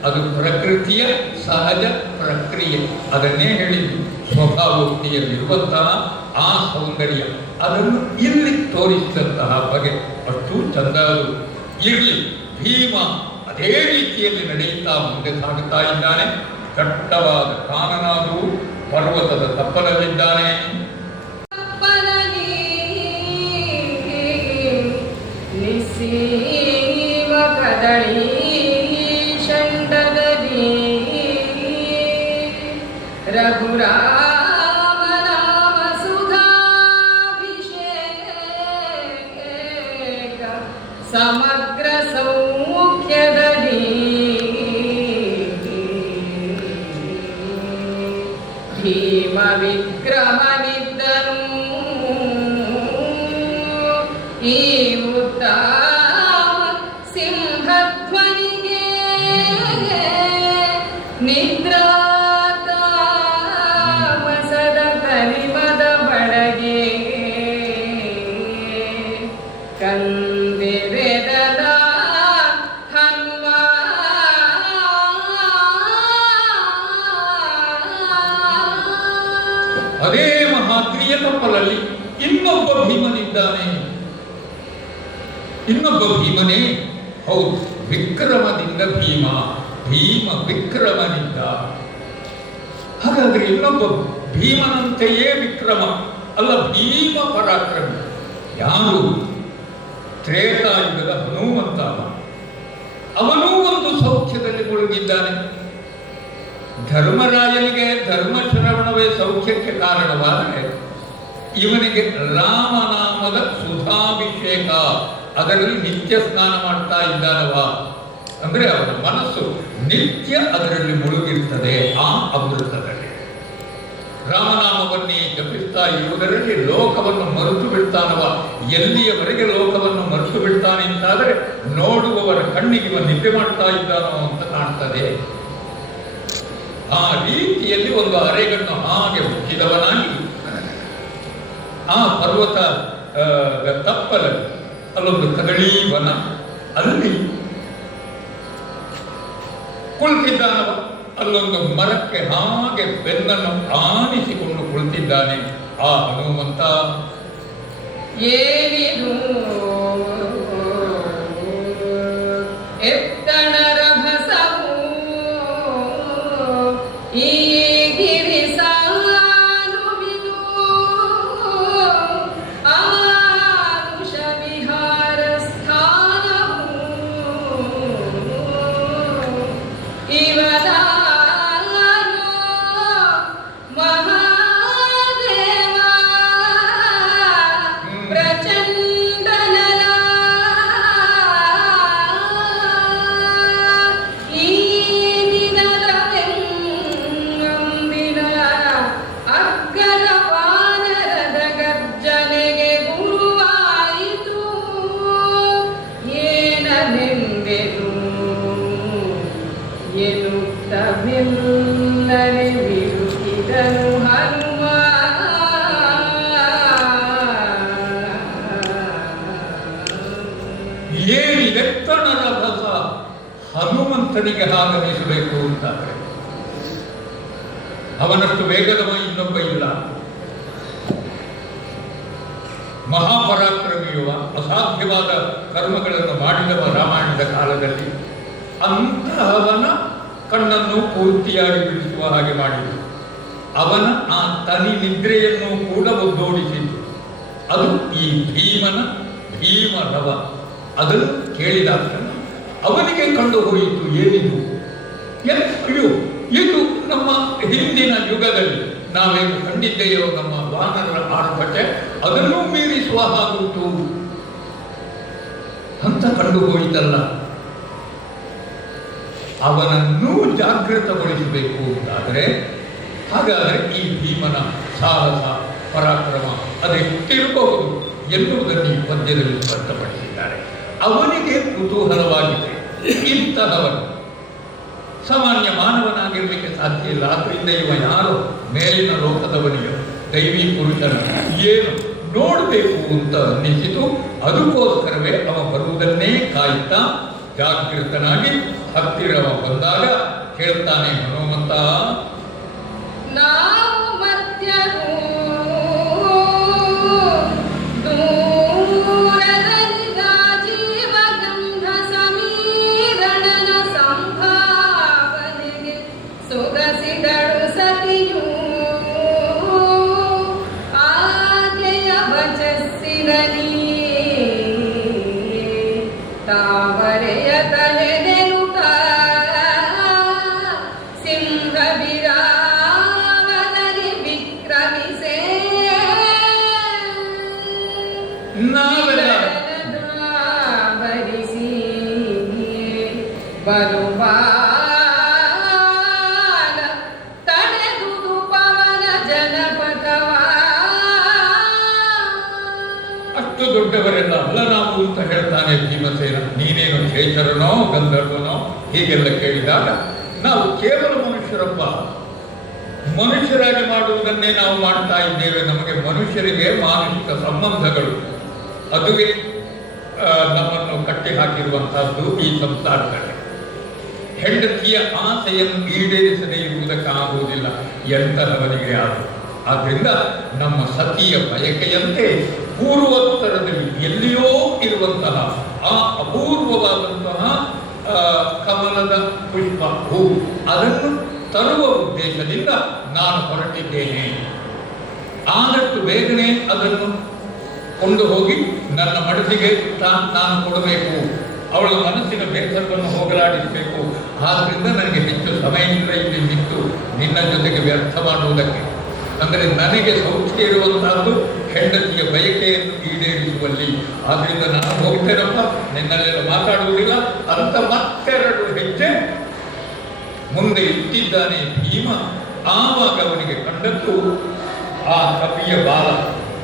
ಅದು ಪ್ರಕೃತಿಯ ಸಹಜ ಪ್ರಕ್ರಿಯೆ. ಅದನ್ನೇ ಹೇಳಿದ್ದು, ಸ್ವಭಾವೋಕ್ತಿಯಲ್ಲಿರುವಂತಹ ಆ ಸೌಂದರ್ಯ ಅದನ್ನು ಇಲ್ಲಿ ತೋರಿಸಿದಂತಹ ಬಗೆ ಅಷ್ಟು ಚಂದ. ಅದು ಇರಲಿ. ಭೀಮ ಅದೇ ರೀತಿಯಲ್ಲಿ ನಡೆಯುತ್ತಾ ಮುಂದೆ ಸಾಗುತ್ತಾ ಇದ್ದಾನೆ. ದಟ್ಟವಾದ ಕಾನನಾದರೂ ಪರ್ವತದ ತಪ್ಪಲಲ್ಲಿದ್ದಾನೆ. ಕದಳಿ ಷಂಡದಲ್ಲಿ ರಘುರಾಮ ನಾಮ ಸುಧಾಭಿಷೇಕ ಸಮಗ್ರ ಸೌಖ್ಯದಲ್ಲಿ ಭೀಮ ವಿಕ್ರಮನಿದ್ದನು ಈ ಸಿಂಹಧ್ವನಿಗೆ ನಿದ್ರಾತಾಮಸದ ಕಲಿಮದ ಬಡಗೆ ಕಂದಿರೆದದ ಹನುಮ ಅದೇ ಮಹಾದ್ರಿಯ ತಪ್ಪಲಲ್ಲಿ ಇನ್ನೊಬ್ಬ ಭೀಮನಿದ್ದಾನೆ. ಇನ್ನೊಬ್ಬ ಭೀಮನೇ, ಹೌದು, ವಿಕ್ರಮದಿಂದ ಭೀಮ, ಭೀಮ ವಿಕ್ರಮನಿಂದ. ಹಾಗಾದ್ರೆ ಇನ್ನೊಬ್ಬ ಭೀಮನಂತೆಯೇ ವಿಕ್ರಮ ಅಲ್ಲ, ಭೀಮ ಪರಾಕ್ರಮಿ. ಯಾರು? ತ್ರೇತಾಯುಗದ ಹನುಮಂತ. ಅವನೂ ಒಂದು ಸೌಖ್ಯದಲ್ಲಿ ಮುಳುಗಿದ್ದಾನೆ. ಧರ್ಮರಾಯನಿಗೆ ಧರ್ಮಶ್ರವಣವೇ ಸೌಖ್ಯಕ್ಕೆ ಕಾರಣವಾದರೆ ಇವನಿಗೆ ರಾಮನಾಮದ ಸುಧಾಭಿಷೇಕ, ಅದರಲ್ಲಿ ನಿತ್ಯ ಸ್ನಾನ ಮಾಡ್ತಾ ಇದ್ದಾನವ. ಅಂದ್ರೆ ಅವನ ಮನಸ್ಸು ನಿತ್ಯ ಅದರಲ್ಲಿ ಮುಳುಗಿರ್ತದೆ, ಆ ಅಮೃತದಲ್ಲಿ. ರಾಮನಾಮವನ್ನೇ ಜಪಿಸ್ತಾ ಇರುವುದರಲ್ಲಿ ಲೋಕವನ್ನು ಮರೆತು ಬಿಡ್ತಾನವ. ಎಲ್ಲಿಯವರೆಗೆ ಲೋಕವನ್ನು ಮರೆತು ಬಿಡ್ತಾನೆ ಅಂತಾದರೆ ನೋಡುವವರ ಕಣ್ಣಿಗೆ ಇವ ನಿದ್ದೆ ಮಾಡ್ತಾ ಇದ್ದಾನೋ ಅಂತ ಕಾಣ್ತದೆ. ಆ ರೀತಿಯಲ್ಲಿ ಒಂದು ಅರೆಗಣ್ಣು ಹಾಗೆ ಮುಚ್ಚಿದವನಾಗಿ ಆ ಪರ್ವತ ತಪ್ಪಲಲ್ಲಿ ಅಲ್ಲೊಂದು ಕದಳಿ ವನ, ಅಲ್ಲಿ ಕುಳಿತಿದ್ದಾನವ. ಅಲ್ಲೊಂದು ಮರಕ್ಕೆ ಹಾಗೆ ಬೆನ್ನನ್ನು ಆನಿಸಿಕೊಂಡು ಕುಳಿತಿದ್ದಾನೆ ಆ ಹನುಮಂತ. ಏನಿದು ಎತ್ತಣರ ಭಸವು ಈ ಗಿರಿ ಸಾನುವಿದು ಆನುಷ ವಿಹಾರ ಸ್ಥಾನವು ಇವನ ಮಹಾದೇವ ಪ್ರಚಂಡನಲ ಈ ದಿನದಂದಿನ ಅಗ್ಗದ ವಾನರದ ಗರ್ಜನೆಗೆ ಗುರುವಾಯಿತು. ಏನನೆಂದೆನು ಎನ್ನುತ್ತ ಮೆಲ್ಲನೆ ಬಿಡುತ್ತಿದನು ಹನುಮ. ಏನಿದೆತ್ತಣರ ಭಸ, ಹನುಮಂತನಿಗೆ ಆಗಮಿಸಬೇಕು ಅಂತಾದ್ರೆ ಅವನಷ್ಟು ವೇಗದವ ಇನ್ನೊಬ್ಬ ಇಲ್ಲ. ಮಹಾಪರಾಕ್ರಮಿಯುವ, ಅಸಾಧ್ಯವಾದ ಕರ್ಮಗಳನ್ನು ಮಾಡಿದವ ರಾಮಾಯಣದ ಕಾಲದಲ್ಲಿ. ಅಂತಹವನ ಕಣ್ಣನ್ನು ಪೂರ್ತಿಯಾಗಿ ಬಿಡಿಸುವ ಹಾಗೆ ಮಾಡಿದ್ದು. ಅವನ ಆ ತನಿ ನಿದ್ರೆಯನ್ನು ಕೂಡ ಒದ್ದೋಡಿಸಿದ್ದು ಅದು ಈ ಭೀಮನ ಭೀಮರವ. ಅದನ್ನು ಕೇಳಿದಾಗ ಅವನಿಗೆ ಕಂಡು ಹೋಯಿತು, ಏನಿದು? ಅಯ್ಯೋ, ಇದು ನಮ್ಮ ಹಿಂದಿನ ಯುಗದಲ್ಲಿ ನಾವೇನು ಕಂಡಿದ್ದೆಯೋ ನಮ್ಮ ವಾನರ ಆರ್ಭಟೆ, ಅದನ್ನು ಮೀರಿಸುವ ಹಾಗುಂಟು ಅಂತ ಕಂಡು ಹೋಯಿತಲ್ಲ. ಅವನನ್ನೂ ಜಾಗೃತಗೊಳಿಸಬೇಕು ಅಂತಾದರೆ ಹಾಗಾದರೆ ಈ ಭೀಮನ ಸಾಹಸ, ಪರಾಕ್ರಮ ಅದೆಷ್ಟಿರಬಹುದು ಎನ್ನುವುದನ್ನು ಈ ಪದ್ಯದಲ್ಲಿ ಸ್ಪಷ್ಟಪಡಿಸಿದ್ದಾರೆ. ಅವನಿಗೆ ಕುತೂಹಲವಾಗಿದೆ. ಇಂತಹವನು ಸಾಮಾನ್ಯ ಮಾನವನಾಗಿರಲಿಕ್ಕೆ ಸಾಧ್ಯ ಇಲ್ಲ. ಆದ್ದರಿಂದ ಇವ ಯಾರು ಮೇಲಿನ ಲೋಕದವನಿಗೆ ದೈವಿ ಪುರುಷನ ಏನು ನೋಡಬೇಕು ಅಂತ ಅನ್ನಿಸಿತು. ಅದಕ್ಕೋಸ್ಕರವೇ ಅವ ಬರುವುದನ್ನೇ ಕಾಯುತ್ತಾ ಜಾಗೃತನಾಗಿ ಹತ್ತಿರವ ಬಂದಾಗ ಹೇಳ್ತಾನೆ ಹನುಮಂತ, ನಾವು ಮರ್ತ್ಯರು ಅಷ್ಟು ದೊಡ್ಡವರೆಲ್ಲ ಅಲ್ಲ ನಾವು ಅಂತ ಹೇಳ್ತಾನೆ ಭೀಮಸೇನ. ನೀನೇನು ಶೇಷರನೋ ಗಂಧರ್ವನೋ ಹೀಗೆಲ್ಲ ಕೇಳಿದಾಗ ನಾವು ಕೇವಲ ಮನುಷ್ಯರಪ್ಪ, ಮನುಷ್ಯರಾಗಿ ಮಾಡುವುದನ್ನೇ ನಾವು ಮಾಡ್ತಾ ಇದ್ದೇವೆ. ನಮಗೆ ಮನುಷ್ಯರಿಗೆ ಮಾನಸಿಕ ಸಂಬಂಧಗಳು ಅದುವೇ ನಮ್ಮನ್ನು ಕಟ್ಟಿ ಹಾಕಿರುವಂತಹದ್ದು. ಈ ಸಂಸಾರದಲ್ಲಿ ಹೆಂಡತಿಯ ಆಸೆಯನ್ನು ಈಡೇರಿಸದೇ ಇರುವುದಕ್ಕಾಗುವುದಿಲ್ಲ ಎಂತಹವನಿಗೆ ಆದ. ಆದ್ದರಿಂದ ನಮ್ಮ ಸತಿಯ ಬಯಕೆಯಂತೆ ಪೂರ್ವೋತ್ತರದಲ್ಲಿ ಎಲ್ಲಿಯೋ ಇರುವಂತಹ ಆ ಅಪೂರ್ವವಾದಂತಹ ಕಮಲದ ಪುಷ್ಪ ಹೂ ಅದನ್ನು ತರುವ ಉದ್ದೇಶದಿಂದ ನಾನು ಹೊರಟಿದ್ದೇನೆ. ಆದಷ್ಟು ಬೇಗನೆ ಅದನ್ನು ಕೊಂಡು ಹೋಗಿ ನನ್ನ ಮನಸ್ಸಿಗೆ ನಾನು ಕೊಡಬೇಕು. ಅವಳ ಮನಸ್ಸಿನ ಬೇಸರವನ್ನು ಹೋಗಲಾಡಿಸಬೇಕು. ಆದ್ರಿಂದ ನನಗೆ ಹೆಚ್ಚು ಸಮಯದಿಂದ ಇಲ್ಲಿ ನಿಂತು ನಿನ್ನ ಜೊತೆಗೆ ವ್ಯರ್ಥ ಮಾಡುವುದಕ್ಕೆ, ಅಂದರೆ ನನಗೆ ಸೌಖ್ಯ ಇರುವಂತಹದ್ದು ಹೆಂಡತಿಯ ಬಯಕೆಯನ್ನು ಈಡೇರಿಸುವಲ್ಲಿ. ಆದ್ರಿಂದ ನಾನು ಹೋಗ್ತೇನಪ್ಪ, ನಿನ್ನಲ್ಲೆಲ್ಲ ಮಾತಾಡುವುದಿಲ್ಲ ಅಂತ ಮತ್ತೆರಡು ಹೆಜ್ಜೆ ಮುಂದೆ ಇಟ್ಟಿದ್ದಾನೆ ಭೀಮ. ಆವಾಗ ಅವನಿಗೆ ಕಂಡದ್ದು ಆ ಕಪಿಯ ಬಾಲ,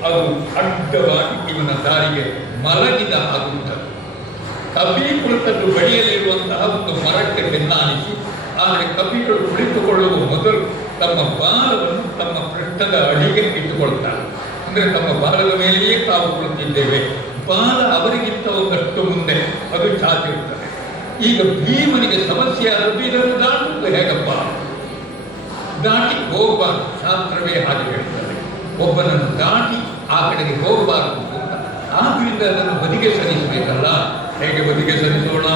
ಅದು ಅಡ್ಡವಾಗಿ ಇವನ ದಾರಿಗೆ ಮಲಗಿದ ಆಗುತ್ತದೆ. ಕಪಿ ಕುಳಿತದ್ದು ಬಡಿಯಲ್ಲಿರುವಂತಹ ಒಂದು ಮರಕ್ಕೆ ಬೆನ್ನಾಣಿಸಿ, ಆದರೆ ಕಪಿಗಳು ಕುಳಿತುಕೊಳ್ಳುವ ಮೊದಲು ತಮ್ಮ ಬಾಲವನ್ನು ತಮ್ಮ ಪೃಷ್ಠದ ಅಡಿಗೆ ಇಟ್ಟುಕೊಳ್ತಾರೆ. ಅಂದರೆ ತಮ್ಮ ಬಾಲದ ಮೇಲೆಯೇ ತಾವು ಕುಳಿತಿದ್ದೇವೆ. ಬಾಲ ಅವರಿಗಿಂತ ಒಂದಷ್ಟು ಮುಂದೆ ಅದು ಚಾಚಿರುತ್ತದೆ. ಈಗ ಭೀಮನಿಗೆ ಸಮಸ್ಯೆ ಆದದ್ದು ಇದನ್ನು ದಾಟುವುದು ಹೇಗಪ್ಪ? ದಾಟಿ ಹೋಗಬಾರದು, ಶಾಸ್ತ್ರವೇ ಹಾಗೆ ಹೇಳ್ತಾರೆ. ಒಬ್ಬನನ್ನು ದಾಟಿ ಆ ಕಡೆಗೆ ಹೋಗಬಾರದು ಅಂತ. ಆದ್ದರಿಂದ ಅದನ್ನು ಬದಿಗೆ ಸರಿಸಬೇಕಲ್ಲ. ಹೇಗೆ ಬದಿಗೆ ಸರಿಸೋಣ?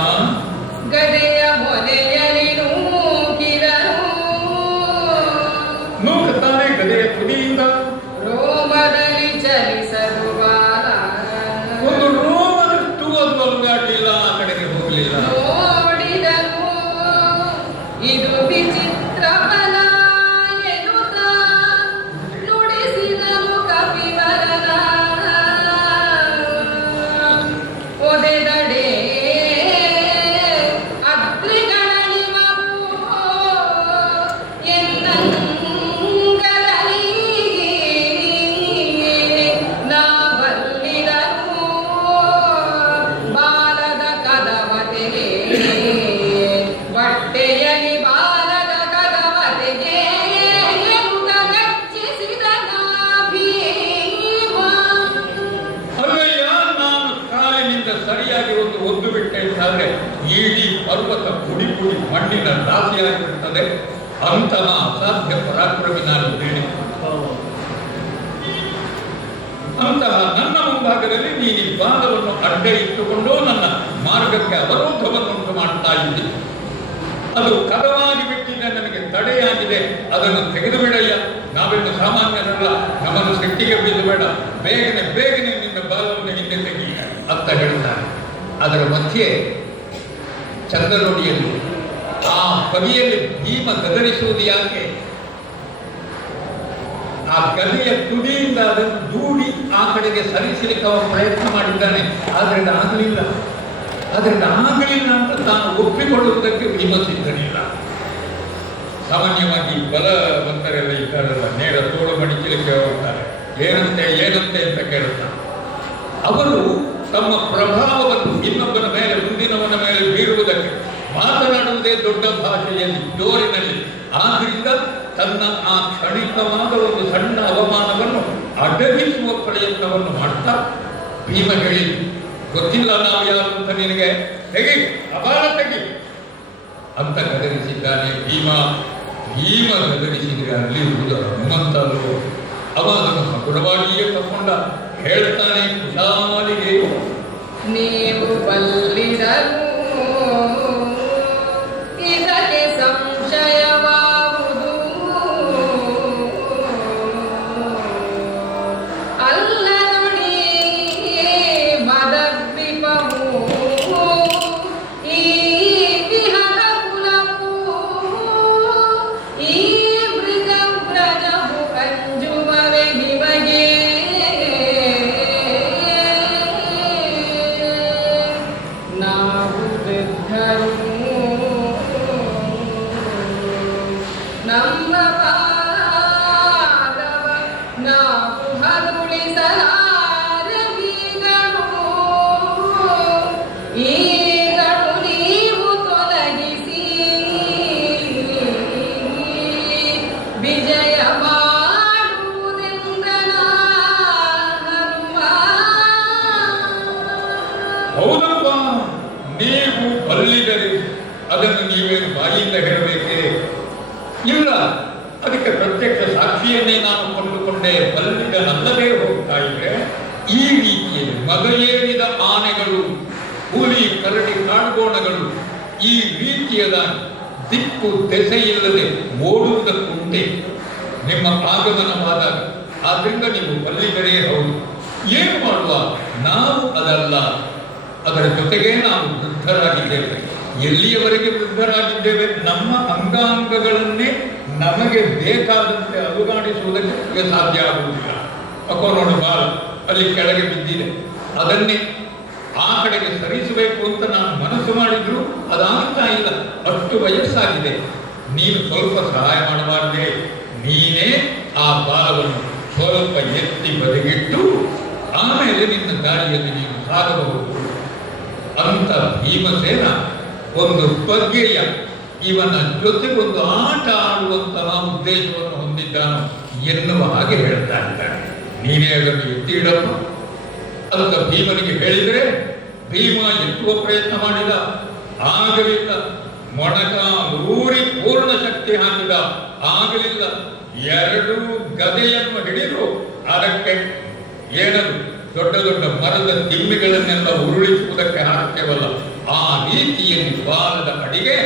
ಗದೆಯ ಮೊನೆಯಲ್ಲಿ ನೂಕುತ್ತಾನೆ ಗದೆಯ ತುದಿಯಿಂದ ರೋಮದಲ್ಲಿ ಚಲಿಸಲು ಬಾಲ. ಒಂದು ರೋಮದಷ್ಟು ಅದು ಅಲುಗಾಡಲಿಲ್ಲ, ಆ ಕಡೆಗೆ ಹೋಗಲಿಲ್ಲ. ನೋಡಿದನು ಇದು ವಿಚಿತ್ರ ಬಲ ಎನ್ನುತ್ತ ನುಡಿಸಿದನು ಕಪಿವರನ. ಒದೆದಡೆ ಇಡೀ ಪರ್ವತ ಪುಡಿ ಪುಡಿ ಮಣ್ಣಿನ ರಾಶಿಯಾಗಿರುತ್ತದೆ. ಅಂತಹ ಅಸಾಧ್ಯ ಪರಾಕ್ರಮಿ ನಾನು ಹೇಳಿ, ಅಂತಹ ನನ್ನ ಮುಂಭಾಗದಲ್ಲಿ ನೀನು ಈ ಬಾಲವನ್ನು ಅಡ್ಡ ಇಟ್ಟುಕೊಂಡು ನನ್ನ ಮಾರ್ಗಕ್ಕೆ ಅವರೋಧವನ್ನುಂಟು ಮಾಡ್ತಾ ಇದ್ದೀನಿ. ಅದು ಕದವಾಗಿ ಬಿಟ್ಟಿದೆ, ನನಗೆ ತಡೆಯಾಗಿದೆ. ಅದನ್ನು ತೆಗೆದು ಬಿಡಯ್ಯ. ನಾವೆಲ್ಲ ಸಾಮಾನ್ಯರಲ್ಲ, ನಮ್ಮನ್ನು ಸಿಟ್ಟಿಗೆ ಬಿದ್ದು ಬೇಡ, ಬೇಗನೆ ಬೇಗನೆ ನಿನ್ನ ಬಾಲವನ್ನು ಹಿಂದೆ ತೆಗಿ ಅಂತ ಹೇಳ್ತಾರೆ. ಅದರ ಮಧ್ಯೆ ಚಂದ್ರನೋಡಿಯಲ್ಲಿ ಆ ಕವಿಯಲ್ಲಿ ಭೀಮ ಗದರಿಸುವುದು ಯಾಕೆ? ಆ ಗದೆಯ ತುದಿಯಿಂದ ಅದನ್ನು ದೂಡಿ ಆ ಕಡೆಗೆ ಸರಿಸಲಿಕ್ಕೆ ಅವ ಪ್ರಯತ್ನ ಮಾಡಿದ್ದಾನೆ. ಆದ್ರಿಂದ ಆಗಲಿಲ್ಲ ಅಂತ ತಾನು ಒಪ್ಪಿಕೊಳ್ಳುವುದಕ್ಕೆ ಭೀಮ ಸಿದ್ಧನಿಲ್ಲ. ಸಾಮಾನ್ಯವಾಗಿ ಬಲವಂತರೆಲ್ಲ ಇದ್ದಾರಲ್ಲ, ನೇರ ತೋಳು ಮಡಿಚಲಿಕ್ಕೆ ಹೋಗ್ತಾರೆ. ಏನಂತೆ ಅಂತ ಕೇಳುತ್ತಾರೆ. ಅವರು ತಮ್ಮ ಪ್ರಭಾವವನ್ನು ಇನ್ನೊಬ್ಬನ ಮೇಲೆ, ಮುಂದಿನವನ ಮೇಲೆ ಬೀರುವುದಕ್ಕೆ ಮಾತನಾಡುವುದೇ ದೊಡ್ಡ ಭಾಷೆಯಲ್ಲಿ, ಜೋರಿನಲ್ಲಿ. ಆದ್ರಿಂದ ತನ್ನ ಆ ಕ್ಷಣಿಕವಾದ ಒಂದು ಸಣ್ಣ ಅವಮಾನವನ್ನು ಅಡಗಿಸುವ ಪ್ರಯತ್ನವನ್ನು ಮಾಡ್ತಾ ಭೀಮ ಹೇಳಿ, ಗೊತ್ತಿಲ್ಲ ನಾವು ಯಾರು ಅಂತ ನಿನಗೆ, ತೆಗಿ ಅಪಾರ ತೆಗಿ ಅಂತ ಗದರಿಸಿದ್ದಾನೆ ಭೀಮ. ಭೀಮ ಗದರಿಸಿದ್ರೆ ಅಲ್ಲಿ ಇರುವುದು ಹನುಮಂತರು. ಅವ ಅದನ್ನು ಸಗುಣವಾಗಿಯೇ ತಗೊಂಡ ಹೇಳ್ತಾನೆ ಕುಶಾಲಿಗೆ, ನೀವು ಬಲ್ಲಿರಲು ಇದಕ್ಕೆ ಸಂಶಯವಾವುದು, ಅಲ್ಲ ನೋಡಿ ಮದದ್ವಿಪವು ಈ ವಿಹರ ಕುಲವು, ಈ ಮೃಗವ್ರಜವು ಅಂಜುವವೆ ನಿಮಗೆ. ನಾವು ವೃದ್ಧರು ನಮ್ಮ ಪಾದವ ನಾವು ಹದುಳಿಸಲಾರವಿಗಳು, ಈಗಳು ನೀವು ತೊಲಗಿಸಿ ವಿಜಯ ಮಾಡುವುದೆಂದನ ಹನುಮ. ಹೌದಪ್ಪ, ನೀವು ಬಲ್ಲಿದರೆ ಅದನ್ನು ನೀವೇನು ಬಾಯಿಯಿಂದ ಹೇಳಬೇಕೇ? ಇಲ್ಲ, ಅದಕ್ಕೆ ಪ್ರತ್ಯಕ್ಷ ಸಾಕ್ಷಿಯನ್ನೇ ನಾನು ಕೊಂಡುಕೊಂಡೆ. ಬಲ್ಲಿದನಲ್ಲದೆ ಹೋಗ್ತಾ ಇದ್ರೆ ಈ ರೀತಿಯಲ್ಲಿ ಮಗಯೇರಿದ ಆನೆಗಳು, ಹುಲಿ, ಕರಡಿ, ಕಾಡ್ಗೋಣಗಳು ಈ ರೀತಿಯದ ದಿಕ್ಕು ದೆಸೆಯಿಲ್ಲದೆ ಓಡುವುದಕ್ಕುಂಟೆ ನಿಮ್ಮ ಆಗಮನವಾದಾಗ. ಆದ್ರಿಂದ ನೀವು ಬಲ್ಲಿದರೆ ಹೌದು. ಏನು ಮಾಡುವ? ನಾವು ಅದಲ್ಲ, ಅದರ ಜೊತೆಗೆ ನಾವು ವೃದ್ಧರಾಗಿದ್ದೇವೆ. ಎಲ್ಲಿಯವರೆಗೆ ವೃದ್ಧರಾಗಿದ್ದೇವೆ? ನಮ್ಮ ಅಂಗಾಂಗಗಳನ್ನೇ ನಮಗೆ ಬೇಕಾದಂತೆ ಅಲುಗಾಡಿಸುವುದಕ್ಕೆ ಸಾಧ್ಯ ಆಗುವುದಿಲ್ಲ. ಅಕ್ಕೋ ನೋಡು, ಬಾಲ್ ಅಲ್ಲಿ ಕೆಳಗೆ ಬಿದ್ದಿದೆ, ಅದನ್ನೇ ಆ ಕಡೆಗೆ ಸರಿಸಬೇಕು ಅಂತ ನಾನು ಮನಸ್ಸು ಮಾಡಿದ್ರು ಅದಾಗ್ತಾ ಇಲ್ಲ, ಅಷ್ಟು ವಯಸ್ಸಾಗಿದೆ. ನೀನು ಸ್ವಲ್ಪ ಸಹಾಯ ಮಾಡಬಾರ್ದೆ? ನೀನೇ ಆ ಬಾಲವನ್ನು ಸ್ವಲ್ಪ ಎತ್ತಿ ಬದಿಗಿಟ್ಟು ಆಮೇಲೆ ನಿನ್ನ ದಾರಿಯಲ್ಲಿ ನೀನು ಸಾಗಬಹುದು ಅಂತ ಭೀಮಸೇನ ಒಂದು ಬಗೆಯ ಇವನ ಜೊತೆ ಒಂದು ಆಟ ಆಡುವಂತಹ ಉದ್ದೇಶವನ್ನು ಹೊಂದಿದ್ದಾನು ಎನ್ನುವ ಹಾಗೆ ಹೇಳ್ತಾ ಇದ್ದಾನೆ. ನೀನೇ ಅದನ್ನು ಎತ್ತಿ ಇಡಪ್ಪ ಅಂತ ಭೀಮನಿಗೆ ಹೇಳಿದರೆ ಭೀಮ ಎತ್ತುವ ಪ್ರಯತ್ನ ಮಾಡಿದ, ಆಗಲಿಲ್ಲ. ಮೊಣಕ ಊರಿ ಪೂರ್ಣ ಶಕ್ತಿ ಹಾಕಿದ, ಆಗಲಿಲ್ಲ. ಎರಡು ಗದೆಯನ್ನು ಹಿಡಿದು ಅದಕ್ಕೆ ಏನದು ದೊಡ್ಡ ದೊಡ್ಡ ಮರದ ತಿಮ್ಮಿಗಳನ್ನೆಲ್ಲ ಉರುಳಿಸುವುದಕ್ಕೆ ಹಾಕ್ತೇವಲ್ಲ, ಆ ರೀತಿಯಲ್ಲಿ ಬಾಲದ ಅಡಿಗೆ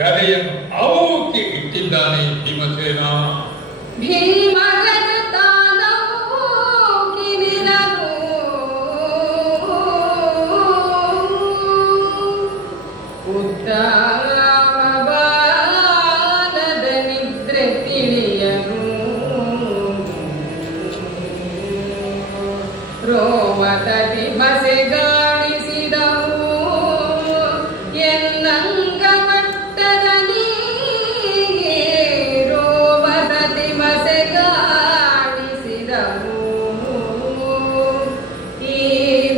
ಗದೆಯನ್ನು ಔಕಿ ಇಟ್ಟಿದ್ದಾನೆ ಭೀಮಸೇನ. ಬಾಲದ ನಿದ್ರೆ ತಿಳಿಯನು, ರೋಮದಲ್ಲಿ ಮಸೆಗಾಡಿಸಿದವು ಎನ್ನಂಗ ಮಟ್ಟದಲ್ಲಿ, ರೋಮದಲ್ಲಿ ಮಸೆಗಾಡಿಸಿದವು ಈ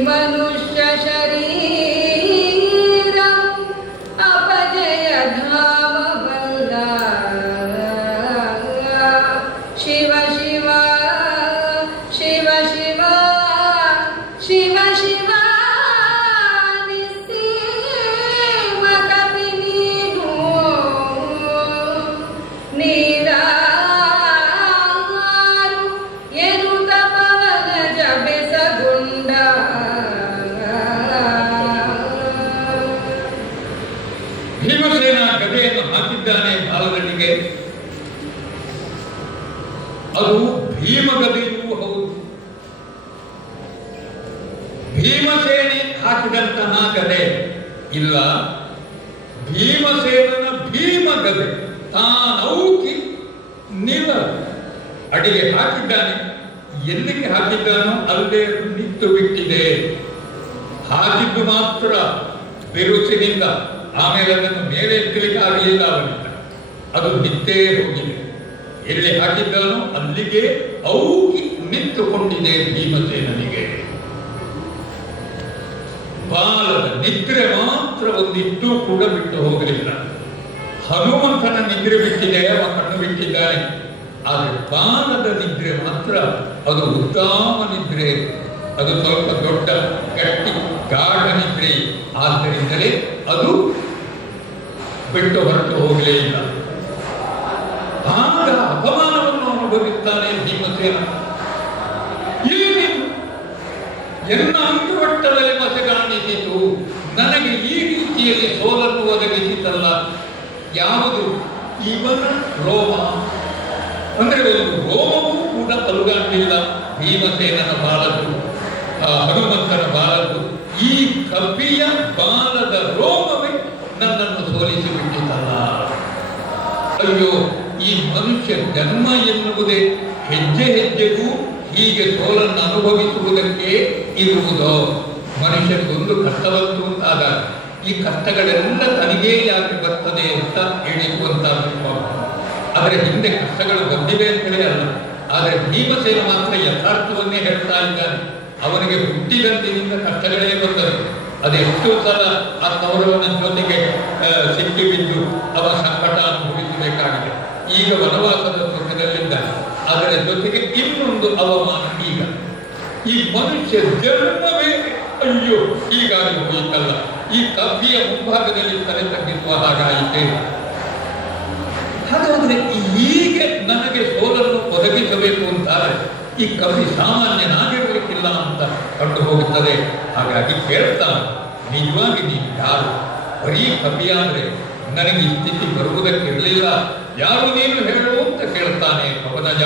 ಮನುಷ್ಯ ಶರೀರ ಅಪಜಯ ಧಾಮವಲ್ಲ. ಶಿವ ಶಿವ ಶಿವ ಶಿವ ಶಿವ ಶಿವ ನಿಸ್ಸೀಮ ಕಪಿ ನೀನು, ನೀರಾರು ಎನ್ನುತ್ತ ಪವನ ಜಬೆಸಗೊಂಡ. ಭೀಮಸೇನ ಗದೆಯನ್ನು ಹಾಕಿದ್ದಾನೆ ಬಾಲದಲ್ಲಿಗೆ. ಅದು ಭೀಮಗದೆಯೂ ಹೌದು. ಭೀಮಸೇನೆ ಹಾಕಿದಂತಹ ಗದೆ ಇಲ್ಲ, ಭೀಮಸೇನನ ಭೀಮಗದೆ ತಾನೌಕಿ ನಿಲ್ಲ ಅಡಿಗೆ ಹಾಕಿದ್ದಾನೆ. ಎಲ್ಲಿಗೆ ಹಾಕಿದ್ದಾನೋ ಅಲ್ಲೇ ನಿಂತು ಬಿಟ್ಟಿದೆ. ಹಾಕಿದ್ದು ಮಾತ್ರ ಬಿರುಸಿನಿಂದ, ಆಮೇಲೆ ಅದನ್ನು ಮೇಲೆ ಎತ್ತಲಿಕ್ಕೆ ಆಗಲಿಲ್ಲ ಅವನಿಂದ, ಅದು ನಿಂತೇ ಹೋಗಿದೆ. ಎಲ್ಲಿ ಹಾಕಿದ್ದಾನೋ ಅಲ್ಲಿಗೆ ಔಕಿ ನಿಂತುಕೊಂಡಿದೆ ಭೀಮಸೇನನಿಗೆ. ಬಾಲದ ನಿದ್ರೆ ಮಾತ್ರ ಒಂದಿಟ್ಟು ಕೂಡ ಬಿಟ್ಟು ಹೋಗಲಿಲ್ಲ. ಹನುಮಂತನ ನಿದ್ರೆ ಬಿಟ್ಟಿದೆ, ಅವ ಕಣ್ಣು ಬಿಟ್ಟಿದ್ದಾನೆ. ಆದರೆ ಬಾಲದ ನಿದ್ರೆ ಮಾತ್ರ ಅದು ಉತ್ತಮ ನಿದ್ರೆ, ಅದು ಸ್ವಲ್ಪ ದೊಡ್ಡ ಗಟ್ಟಿ ಗಾಢ ನಿದ್ರೆ. ಆದ್ದರಿಂದಲೇ ಅದು ಬಿಟ್ಟು ಹೊರಟು ಹೋಗಲೇ ಇಲ್ಲ. ಆಗ ಅಪಮಾನವನ್ನು ಅನುಭವಿಸುತ್ತಾನೆ ಭೀಮಸೇನ. ಎನ್ನ ಅಂಗುವಟ್ಟದಲ್ಲಿ ಮತಗಾಣಿಸಿತು, ನನಗೆ ಈ ರೀತಿಯಲ್ಲಿ ಸೋಲನ್ನು ಒದಗಿಸಿತಲ್ಲ. ಯಾವುದು? ಇವನ ರೋಮ, ಅಂದರೆ ಒಂದು ರೋಮವೂ ಕೂಡ ಅಲುಗಾಡಲಿಲ್ಲ ಭೀಮಸೇನನ ಬಾಲದ್ದು, ಹನುಮಂತನ ಬಾಲದ್ದು. ಈ ಕಪಿಯ ಬಾಲದ ರೋಮವೇ ನನ್ನನ್ನು ಸೋಲಿಸಿಬಿಟ್ಟಿತಲ್ಲ. ಅಯ್ಯೋ, ಈ ಮನುಷ್ಯ ಜನ್ಮ ಎನ್ನುವುದೇ ಹೆಜ್ಜೆ ಹೆಜ್ಜೆಗೂ ಹೀಗೆ ಸೋಲನ್ನು ಅನುಭವಿಸುವುದಕ್ಕೆ ಇರುವುದೋ? ಮನುಷ್ಯನಿಗೊಂದು ಕಷ್ಟವಂತು ಅಂತಾದ ಈ ಕಷ್ಟಗಳೆಲ್ಲ ತನಗೇ ಯಾಕೆ ಬರ್ತದೆ ಅಂತ ಹೇಳಿಸುವಂತಾಗಬೇಕು. ಆದರೆ ಹಿಂದೆ ಕಷ್ಟಗಳು ಬಂದಿವೆ ಅಂತಲೇ ಅಲ್ಲ. ಆದರೆ ಭೀಮಸೇನ ಮಾತ್ರ ಯಥಾರ್ಥವನ್ನೇ ಹೇಳ್ತಾ ಇದ್ದಾನೆ. ಅವನಿಗೆ ಹುಟ್ಟಿದಂತಿನಿಂದ ಕಷ್ಟಗಳೇ ಬಂದರು. ಅದೆಷ್ಟು ಸಲ ಆ ಕೌರವನ ಜೊತೆಗೆ ಸಿಕ್ಕಿಬಿದ್ದು ಅವನ ಸಂಕಟ ಅನುಭವಿಸಬೇಕಾಗಿದೆ. ಈಗ ವನವಾಸದ ಸುಖದಲ್ಲಿದ್ದಾನೆ. ಅದರ ಜೊತೆಗೆ ಇನ್ನೊಂದು ಅವಮಾನ. ಈಗ ಈ ಮನುಷ್ಯ ಜನ್ಮವೇ ಅಯ್ಯೋ ಹೀಗಾಗಿ ಹೋಯಿತಲ್ಲ. ಈ ಕವಿಯ ಮುಂಭಾಗದಲ್ಲಿ ತಲೆ ತಗ್ಗಿಸುವ ಹಾಗಾಯಿತೆ. ಹಾಗಾದ್ರೆ ಹೀಗೆ ನನಗೆ ಸೋಲನ್ನು ಒದಗಿಸಬೇಕು ಅಂತಾದರೆ ಈ ಕವಿ ಸಾಮಾನ್ಯನಾಗಿರಲಿಕ್ಕಿಲ್ಲ ಅಂತ ಕಂಡು ಹೋಗುತ್ತದೆ. ಹಾಗಾಗಿ ಕೇಳ್ತಾನೆ, ನಿಜವಾಗಿ ನೀನು ಯಾರು? ಬರೀ ಕವಿಯಾದ್ರೆ ನನಗೆ ಈ ಸ್ಥಿತಿ ಬರುವುದಕ್ಕಿರಲಿಲ್ಲ. ಯಾರು ನೀನು ಹೇಳು ಅಂತ ಕೇಳ್ತಾನೆ ಪವನಜ.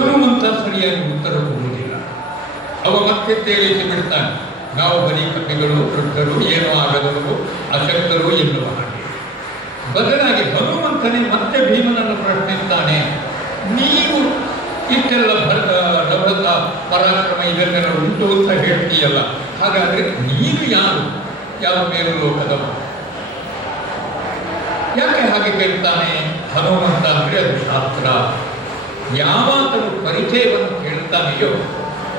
ಹನುಮಂತ ಸರಿಯಾಗಿ ಉತ್ತರ ಕೊಡುವುದಿಲ್ಲ. ಅವ ಮತ್ತೆ ತೇಲಿಸಿ ಬಿಡ್ತಾನೆ. ನಾವು ಬರೀ ಕಪಿಗಳು, ವೃದ್ಧರು, ಏನೋ ಆಗದವರು, ಅಶಕ್ತರು ಎನ್ನುವ ಹಾಗೆ. ಬದಲಾಗಿ ಹನುಮಂತನೇ ಮತ್ತೆ ಭೀಮನನ್ನು ಪ್ರಶ್ನಿಸ್ತಾನೆ. ನೀವು ಇಷ್ಟೆಲ್ಲ ಲಭ್ಯತ ಪರಾಕ್ರಮ ಇದನ್ನೆಲ್ಲ ಉಂಟು ಅಂತ ಹೇಳ್ತೀಯಲ್ಲ, ಹಾಗಾದ್ರೆ ನೀನು ಯಾರು? ಯಾವ ಮೇಲು ಲೋಕದವ? ಯಾಕೆ ಹಾಗೆ ಕೇಳ್ತಾನೆ ಹನುಮಂತ? ಅಂದ್ರೆ ಅದು ಶಾಸ್ತ್ರ. ಯಾವಾಗಲೂ ಪರಿಚಯವನ್ನು ಕೇಳ್ತಾನೆಯೋ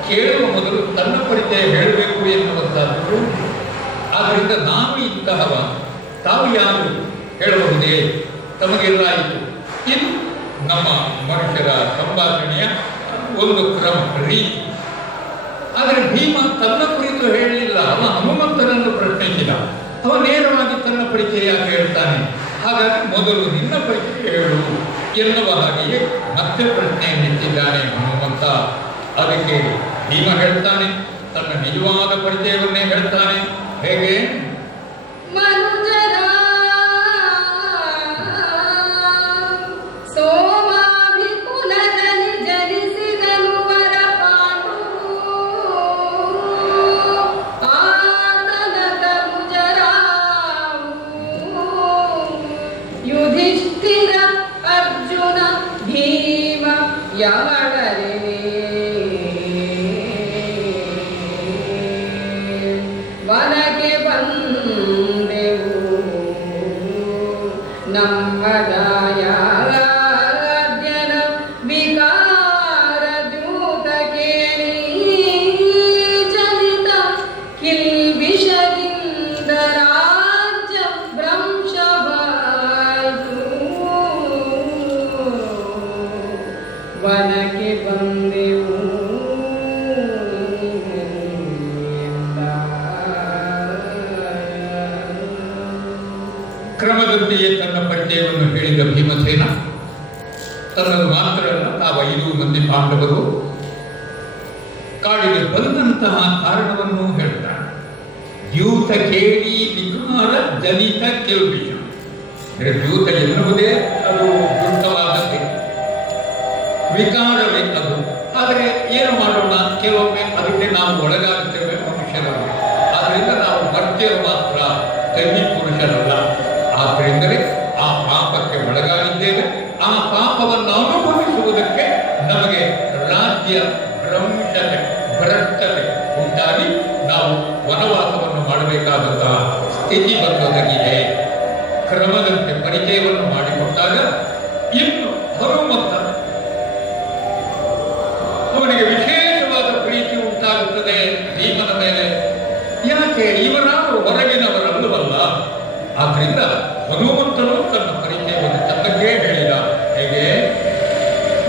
ಕೇಳುವ ಮೊದಲು ತನ್ನ ಪರಿಚಯ ಹೇಳಬೇಕು ಎನ್ನುವಂಥದ್ದು. ಆದ್ದರಿಂದ ನಾನು ಇಂತಹವ, ತಾವು ಯಾರು ಹೇಳಬಹುದೇ? ತಮಗೆಲ್ಲ ಇದು ಇದು ನಮ್ಮ ಮನುಷ್ಯರ ಸಂಭಾಷಣೆಯ ಒಂದು ಕ್ರಮ, ರೀತಿ. ಆದರೆ ಭೀಮ ತನ್ನ ಕುರಿತು ಹೇಳಲಿಲ್ಲ. ಅವ ಹನುಮಂತನನ್ನು ಪ್ರಶ್ನಿಸಿದ. ಅವ ನೇರವಾಗಿ ತನ್ನ ಪರಿಚಯ ಹೇಳ್ತಾನೆ. ಹಾಗಾಗಿ ಮೊದಲು ನಿನ್ನ ಪರಿಚಯ ಹೇಳು ಎನ್ನುವ ಹಾಗೆಯೇ ಮತ್ತೆ ಪ್ರಶ್ನೆಯನ್ನಿಟ್ಟಿದ್ದಾನೆ ಹನುಮಂತ. ಅದಕ್ಕೆ ಭೀಮ ಹೇಳ್ತಾನೆ, ತನ್ನ ನಿಜವಾದ ಪರಿಚಯವನ್ನೇ ಹೇಳ್ತಾನೆ. ಹೇಗೆ? ವನಕ್ಕೆ ಬಂದ ಮೊದಲಂತೆಯೇ ತನ್ನ ಪರಿಚಯವನ್ನು ಹೇಳಿದ ಭೀಮಸೇನ ತನ್ನನ್ನು ಮಾತ್ರ ಅಲ್ಲ, ತಾವು 5 ಮಂದಿ ಪಾಂಡವರು ಕಾಡಿಗೆ ಬಂದಂತಹ ಕಾರಣವನ್ನು ಹೇಳ್ತಾನೆ. ದ್ಯೂತ ಕೇಳಿ ವಿಕಾರ ಜನಿತ ಕೆಲ್ವಿಯ. ದ್ಯೂತ ಎನ್ನುವುದೇ ಅದು ದುಷ್ಟವಾದದ್ದೇ, ವಿಕಾರವೇ ಅದು. ಆದರೆ ಏನು ಮಾಡೋಣ, ಕೆಲವೊಮ್ಮೆ ಅದಕ್ಕೆ ನಾವು ಒಳಗಾಗುತ್ತೇವೆ ಮನುಷ್ಯರಾಗಿ. ಆದ್ದರಿಂದ ನಾವು ಮರ್ತ್ಯರು ಮಾತ್ರ, ದೈವಿ ಪುರುಷರಲ್ಲ. ಆದ್ದರಿಂದಲೇ ಆ ಪಾಪಕ್ಕೆ ಒಳಗಾಗಿದ್ದೇವೆ. ಆ ಪಾಪವನ್ನು ಅನುಭವಿಸುವುದಕ್ಕೆ ನಮಗೆ ರಾಜ್ಯ ಭ್ರಷ್ಟತೆ ಉಂಟಾಗಿ ನಾವು ವನವಾಸವನ್ನು ಮಾಡಬೇಕಾದಂತಹ ಸ್ಥಿತಿ ಬಂದೊದಗಿದೆ. ಕ್ರಮದಂತೆ ಪರಿಚಯವನ್ನು ಮಾಡಿಕೊಟ್ಟಾಗ ಇನ್ನು ಹನುಮಂತ ಅವನಿಗೆ ವಿಶೇಷವಾದ ಪ್ರೀತಿ ಉಂಟಾಗುತ್ತದೆ ಭೀಮನ ಮೇಲೆ. ಯಾಕೆ? ಇವರಾದರೂ ಹೊರಗಿನವರಲ್ಲವಲ್ಲ. ಆದ್ರಿಂದ ಹನುಮಂತನು ತನ್ನ ಪರಿಚಯವನ್ನು ಚಂದಕ್ಕೆ ಹೇಳಿದ. ಹೇಗೆ?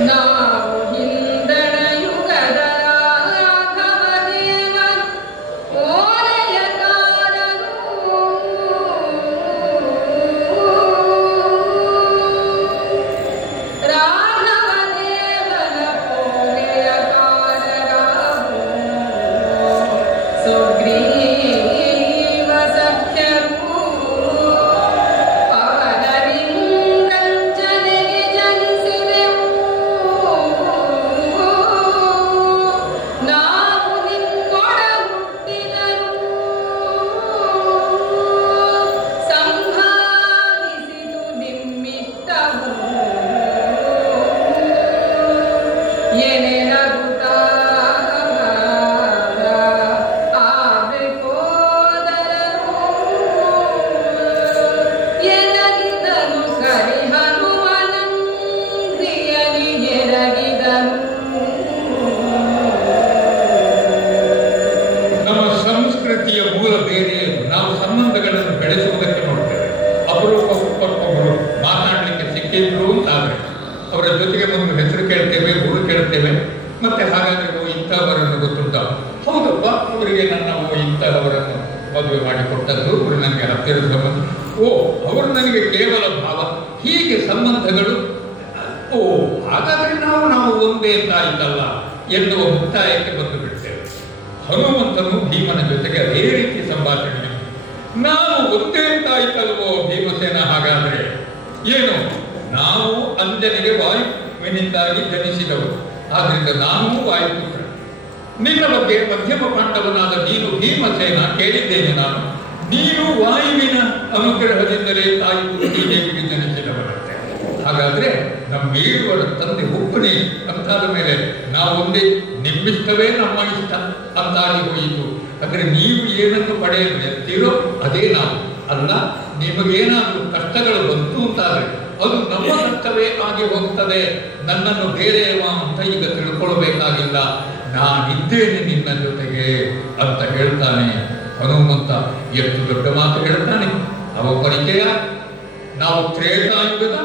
ನಾವು ಹಿಂದಣ ಯುಗದ ರಾಘವ ದೇವ ಓಲೆಯಕಾರರು, ರಾಘವ ದೇವನ ಓಲೆಯಕಾರರಾವು ಸುಗ್ರೀವ ಸಖ್ಯರು ಪವನರಿಂದಂಚನೆಗೆ ಜನಿಸಿದೆವು. ನಾವು ನಿನ್ನೊಡ ಹುಟ್ಟಿದರು ಸಂಭಾವಿಸಿತು ನಿಮ್ಮಿಷ್ಟವು. ಏನೇ ನಗುತ್ತಾ ಆಬೇಕೋದರನು ಎರಗಿದನು ಕರಿ ಹನುಮನಂದ್ರಿಯಲಿ ಎರಗಿದನು. ನಮ್ಮ ಸಂಸ್ಕೃತಿಯ ಮೂಲ ಬೇರೆ. ನಾವು ಸಂಬಂಧಗಳನ್ನು ಬೆಳೆಸುವುದಕ್ಕೆ ನೋಡ್ತೇವೆ. ಅಪರೂಪಕ್ಕೊಬ್ಬರು ಮಾತನಾಡಲಿಕ್ಕೆ ಸಿಕ್ಕಿದ್ರು ಅಂತಾದ್ರೆ ಅವರ ಜೊತೆಗೆ ಒಂದು ಹೆಸರು ಕೇಳ್ತೇವೆ, ಊರು ಕೇಳ್ತೇವೆ. ಮತ್ತೆ ಹಾಗಾದ್ರೆ ಇಂಥವರನ್ನು ಗೊತ್ತುಂಟ? ಹೌದಪ್ಪ, ಅವರಿಗೆ ನನ್ನ ಇಂಥವರನ್ನು ಮದುವೆ ಮಾಡಿಕೊಟ್ಟದ್ದು, ಅವರು ನನಗೆ ಹತ್ತಿರದ ಸಂಬಂಧ. ಓ, ಅವರು ನನಗೆ ಕೇವಲ ಭಾವ. ಹೀಗೆ ಸಂಬಂಧಗಳು. ಓ, ಹಾಗಾದ್ರೆ ನಾವು ಒಂದೇ ಅಂತಾಯಿತಲ್ಲ ಎನ್ನುವ ಮುಕ್ತಾಯಕ್ಕೆ ಬಂದು ಬಿಡ್ತೇವೆ. ಹನುಮಂತನು ಭೀಮನ ಜೊತೆಗೆ ಅದೇ ರೀತಿ ಸಂಭಾಷಣೆ. ನಾವು ಒಂದೇ ಅಂತಾಯ್ತಲ್ವೋ ಭೀಮಸೇನ? ಹಾಗಾದ್ರೆ ಏನು? ನಾವು ಅಂಜನಿಗೆ ವಾಯುವಿನಿಂದಾಗಿ ಜನಿಸಿದವರು. ಆದ್ರಿಂದ ನಾನು ವಾಯುಪುತ್ರ. ನಿನ್ನ ಬಗ್ಗೆ ಮಧ್ಯಮ ಪಾಂಡವನಾದ ನೀನು ಭೀಮಸೇನ ಕೇಳಿದ್ದೇನೆ ನಾನು. ನೀನು ವಾಯುವಿನ ಅನುಗ್ರಹದಿಂದಲೇ ತಾಯಿ ದೇವಿಗೆ ಜನಿಸಿದವರಂತೆ. ಹಾಗಾದ್ರೆ ನಮ್ಮೇಳುವರ ತಂದೆ ಒಬ್ಬನೇ ಅಂತಾದ ಮೇಲೆ ನಾವು ಒಂದೇ. ನಿಮ್ಮಿಷ್ಟವೇ ನಮ್ಮ ಇಷ್ಟ ಅಂತಾಗಿ ಹೋಯಿತು. ಅಂದ್ರೆ ನೀವು ಏನನ್ನು ಪಡೆಯಲು ಅದೇ ನಾವು ಅಲ್ಲ. ನಿಮಗೇನಾದರೂ ಕಷ್ಟಗಳು ಬಂತು ಅಂತಾದ್ರೆ ಅದು ನಮ್ಮ ಕಷ್ಟವೇ ಆಗಿ ಹೋಗ್ತದೆ. ನನ್ನನ್ನು ಬೇರೆಯವ ಅಂತ ಈಗ ತಿಳ್ಕೊಳ್ಬೇಕಾಗಿಲ್ಲ. ನಾನಿದ್ದೇನೆ ನಿನ್ನ ಜೊತೆಗೆ ಅಂತ ಹೇಳ್ತಾನೆ ಹನುಮಂತ. ಎಷ್ಟು ದೊಡ್ಡ ಮಾತು ಹೇಳ್ತಾನೆ. ಅವ ಪರಿಚಯ. ನಾವು ತ್ರೇತಾಯುಗದ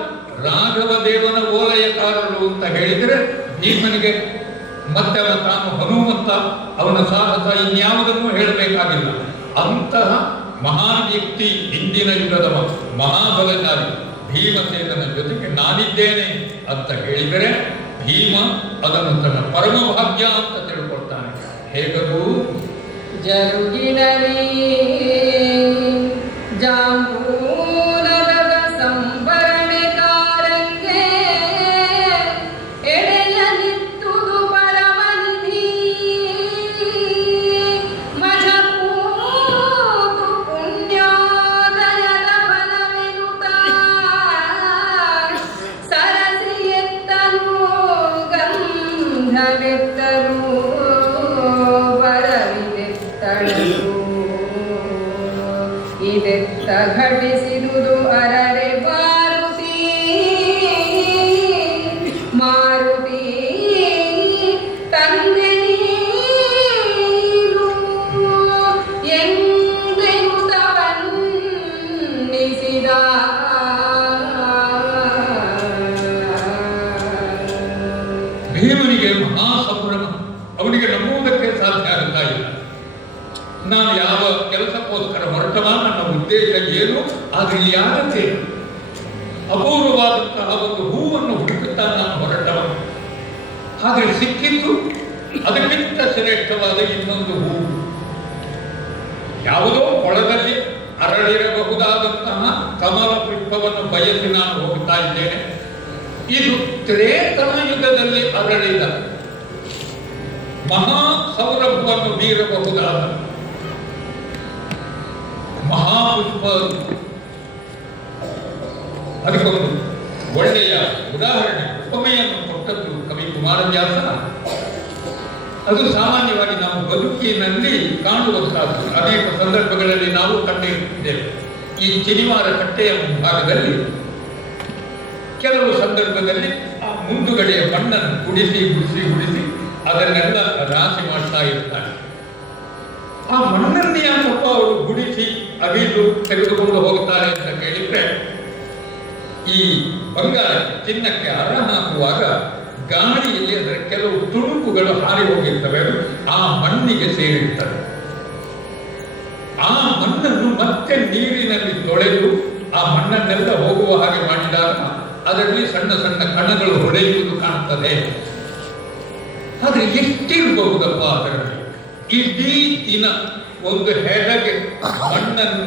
ರಾಘವ ದೇವನ ಓಲಯಕಾರರು ಅಂತ ಹೇಳಿದರೆ ಭೀಮನಿಗೆ ಮತ್ತೆ ತಾನು ಹನುಮಂತ, ಅವನ ಸಾಹಸ ಇನ್ಯಾವುದನ್ನು ಹೇಳಬೇಕಾಗಿಲ್ಲ. ಅಂತಹ ಮಹಾನ್ ವ್ಯಕ್ತಿ, ಇಂದಿನ ಯುಗದ ಮಹಾಬಲಶಾಲಿ ಭೀಮಸೇನನ ಜೊತೆಗೆ ನಾನಿದ್ದೇನೆ ಅಂತ ಹೇಳಿದರೆ ಭೀಮ ಅದನ್ನು ತನ್ನ ಪರಮ ಭಾಗ್ಯ ಅಂತ ತಿಳ್ಕೊಳ್ತಾನೆ. ಹೇಗದು? ಜರುಗಿನರಿ ಜಾಂಬೂನರದ ಸಂಭರಣೆ ಕಾರಂಗೆ ಎಡೆಯಲಿತ್ತುದು ಪರಮನಿಧಿ ಮಜಪೂತು ಪುಣ್ಯೋದಯದ ಫಲವೆನುತ ಸರಸಿ ಎತ್ತನು ಗಂಧವೆತ್ತರು ಇದೆತ್ತ ಘಟಿಸಿದುದು ಅರರೆ ಮಾರುತಿ ತಂದೆ ನೀನು ಎಂದೆನುತವನ್ನಿಸಿದ. ಭೀಮನಿಗೆ ಮಹಾಸಂಭ್ರಮ. ಅವನಿಗೆ ನಂಬುವುದಕ್ಕೆ ಸಾಧ್ಯ ಆಗುತ್ತಾ ಇಲ್ಲ. ನಾನು ಯಾವ ಕೆಲಸಕ್ಕೋಸ್ಕರ ಹೊರಟವ, ನನ್ನ ಉದ್ದೇಶ ಏನು, ಆದ್ರೆ ಯಾರತ್ತೆ ಅಪೂರ್ವವಾದಂತಹ ಒಂದು ಹೂವನ್ನು ಹುಡುಕುತ್ತಾ ನಾನು ಹೊರಟವ. ಆದರೆ ಸಿಕ್ಕಿದ್ದು ಅದಕ್ಕಿಂತ ಶ್ರೇಷ್ಠವಾದ ಇನ್ನೊಂದು ಹೂವು. ಯಾವುದೋ ಕೊಳದಲ್ಲಿ ಅರಳಿರಬಹುದಾದಂತಹ ಕಮಲ ಪುಷ್ಪವನ್ನು ಬಯಸಿ ನಾನು ಹೋಗ್ತಾ ಇದ್ದೇನೆ. ಇದು ತ್ರೇತಾಯುಗದಲ್ಲಿ ಅರಳಿದ ಮಹಾ ಸೌರಭವನ್ನು ಬೀರಬಹುದಾದ ಮಹಾಪುಷ್ಪ. ಅದಕ್ಕೊಂದು ಒಳ್ಳೆಯ ಉದಾಹರಣೆ ಉಪಮೆಯನ್ನು ಕೊಟ್ಟದ್ದು ಕವಿ ಕುಮಾರವ್ಯಾಸ. ಅದು ಸಾಮಾನ್ಯವಾಗಿ ನಾವು ಬದುಕಿನಲ್ಲಿ ಕಾಣುವಂತಹದ್ದು. ಅನೇಕ ಸಂದರ್ಭಗಳಲ್ಲಿ ನಾವು ಕಂಡಿರುತ್ತೇವೆ. ಈ ಶನಿವಾರ ಕಟ್ಟೆಯ ಮುಂಭಾಗದಲ್ಲಿ ಕೆಲವು ಸಂದರ್ಭದಲ್ಲಿ ಆ ಮುಂದುಗಡೆಯ ಮಣ್ಣನ್ನು ಗುಡಿಸಿ ಅದನ್ನೆಲ್ಲ ರಾಶಿ ಮಾಡ್ತಾ ಇರ್ತಾರೆ. ಆ ಮಣ್ಣನ್ನೇ ಯಾಕಪ್ಪ ಅವರು ಗುಡಿಸಿ ಅಗಿದು ತೆಗೆದುಕೊಂಡು ಹೋಗ್ತಾರೆ ಅಂತ ಕೇಳಿದ್ರೆ, ಈ ಬಂಗಾರ ಚಿನ್ನಕ್ಕೆ ಅರ ಹಾಕುವಾಗ ಗಾಳಿಯಲ್ಲಿ ಅದರ ಕೆಲವು ತುಣುಕುಗಳು ಹಾರಿ ಹೋಗಿರ್ತವೆ. ಆ ಮಣ್ಣಿಗೆ ಸೇರಿರ್ತವೆ. ಆ ಮಣ್ಣನ್ನು ಮತ್ತೆ ನೀರಿನಲ್ಲಿ ತೊಳೆದು ಆ ಮಣ್ಣನ್ನೆಲ್ಲ ಹೋಗುವ ಹಾಗೆ ಮಾಡಿದಾಗ ಅದರಲ್ಲಿ ಸಣ್ಣ ಸಣ್ಣ ಕಣಗಳು ಹೊಡೆಯುವುದು ಕಾಣುತ್ತದೆ. ಆದ್ರೆ ಎಷ್ಟಿರಬಹುದಪ್ಪ ಅದರಲ್ಲಿ? ಇಡೀ ದಿನ ಒಂದು ಹೆಡಗೆ ಮಣ್ಣನ್ನು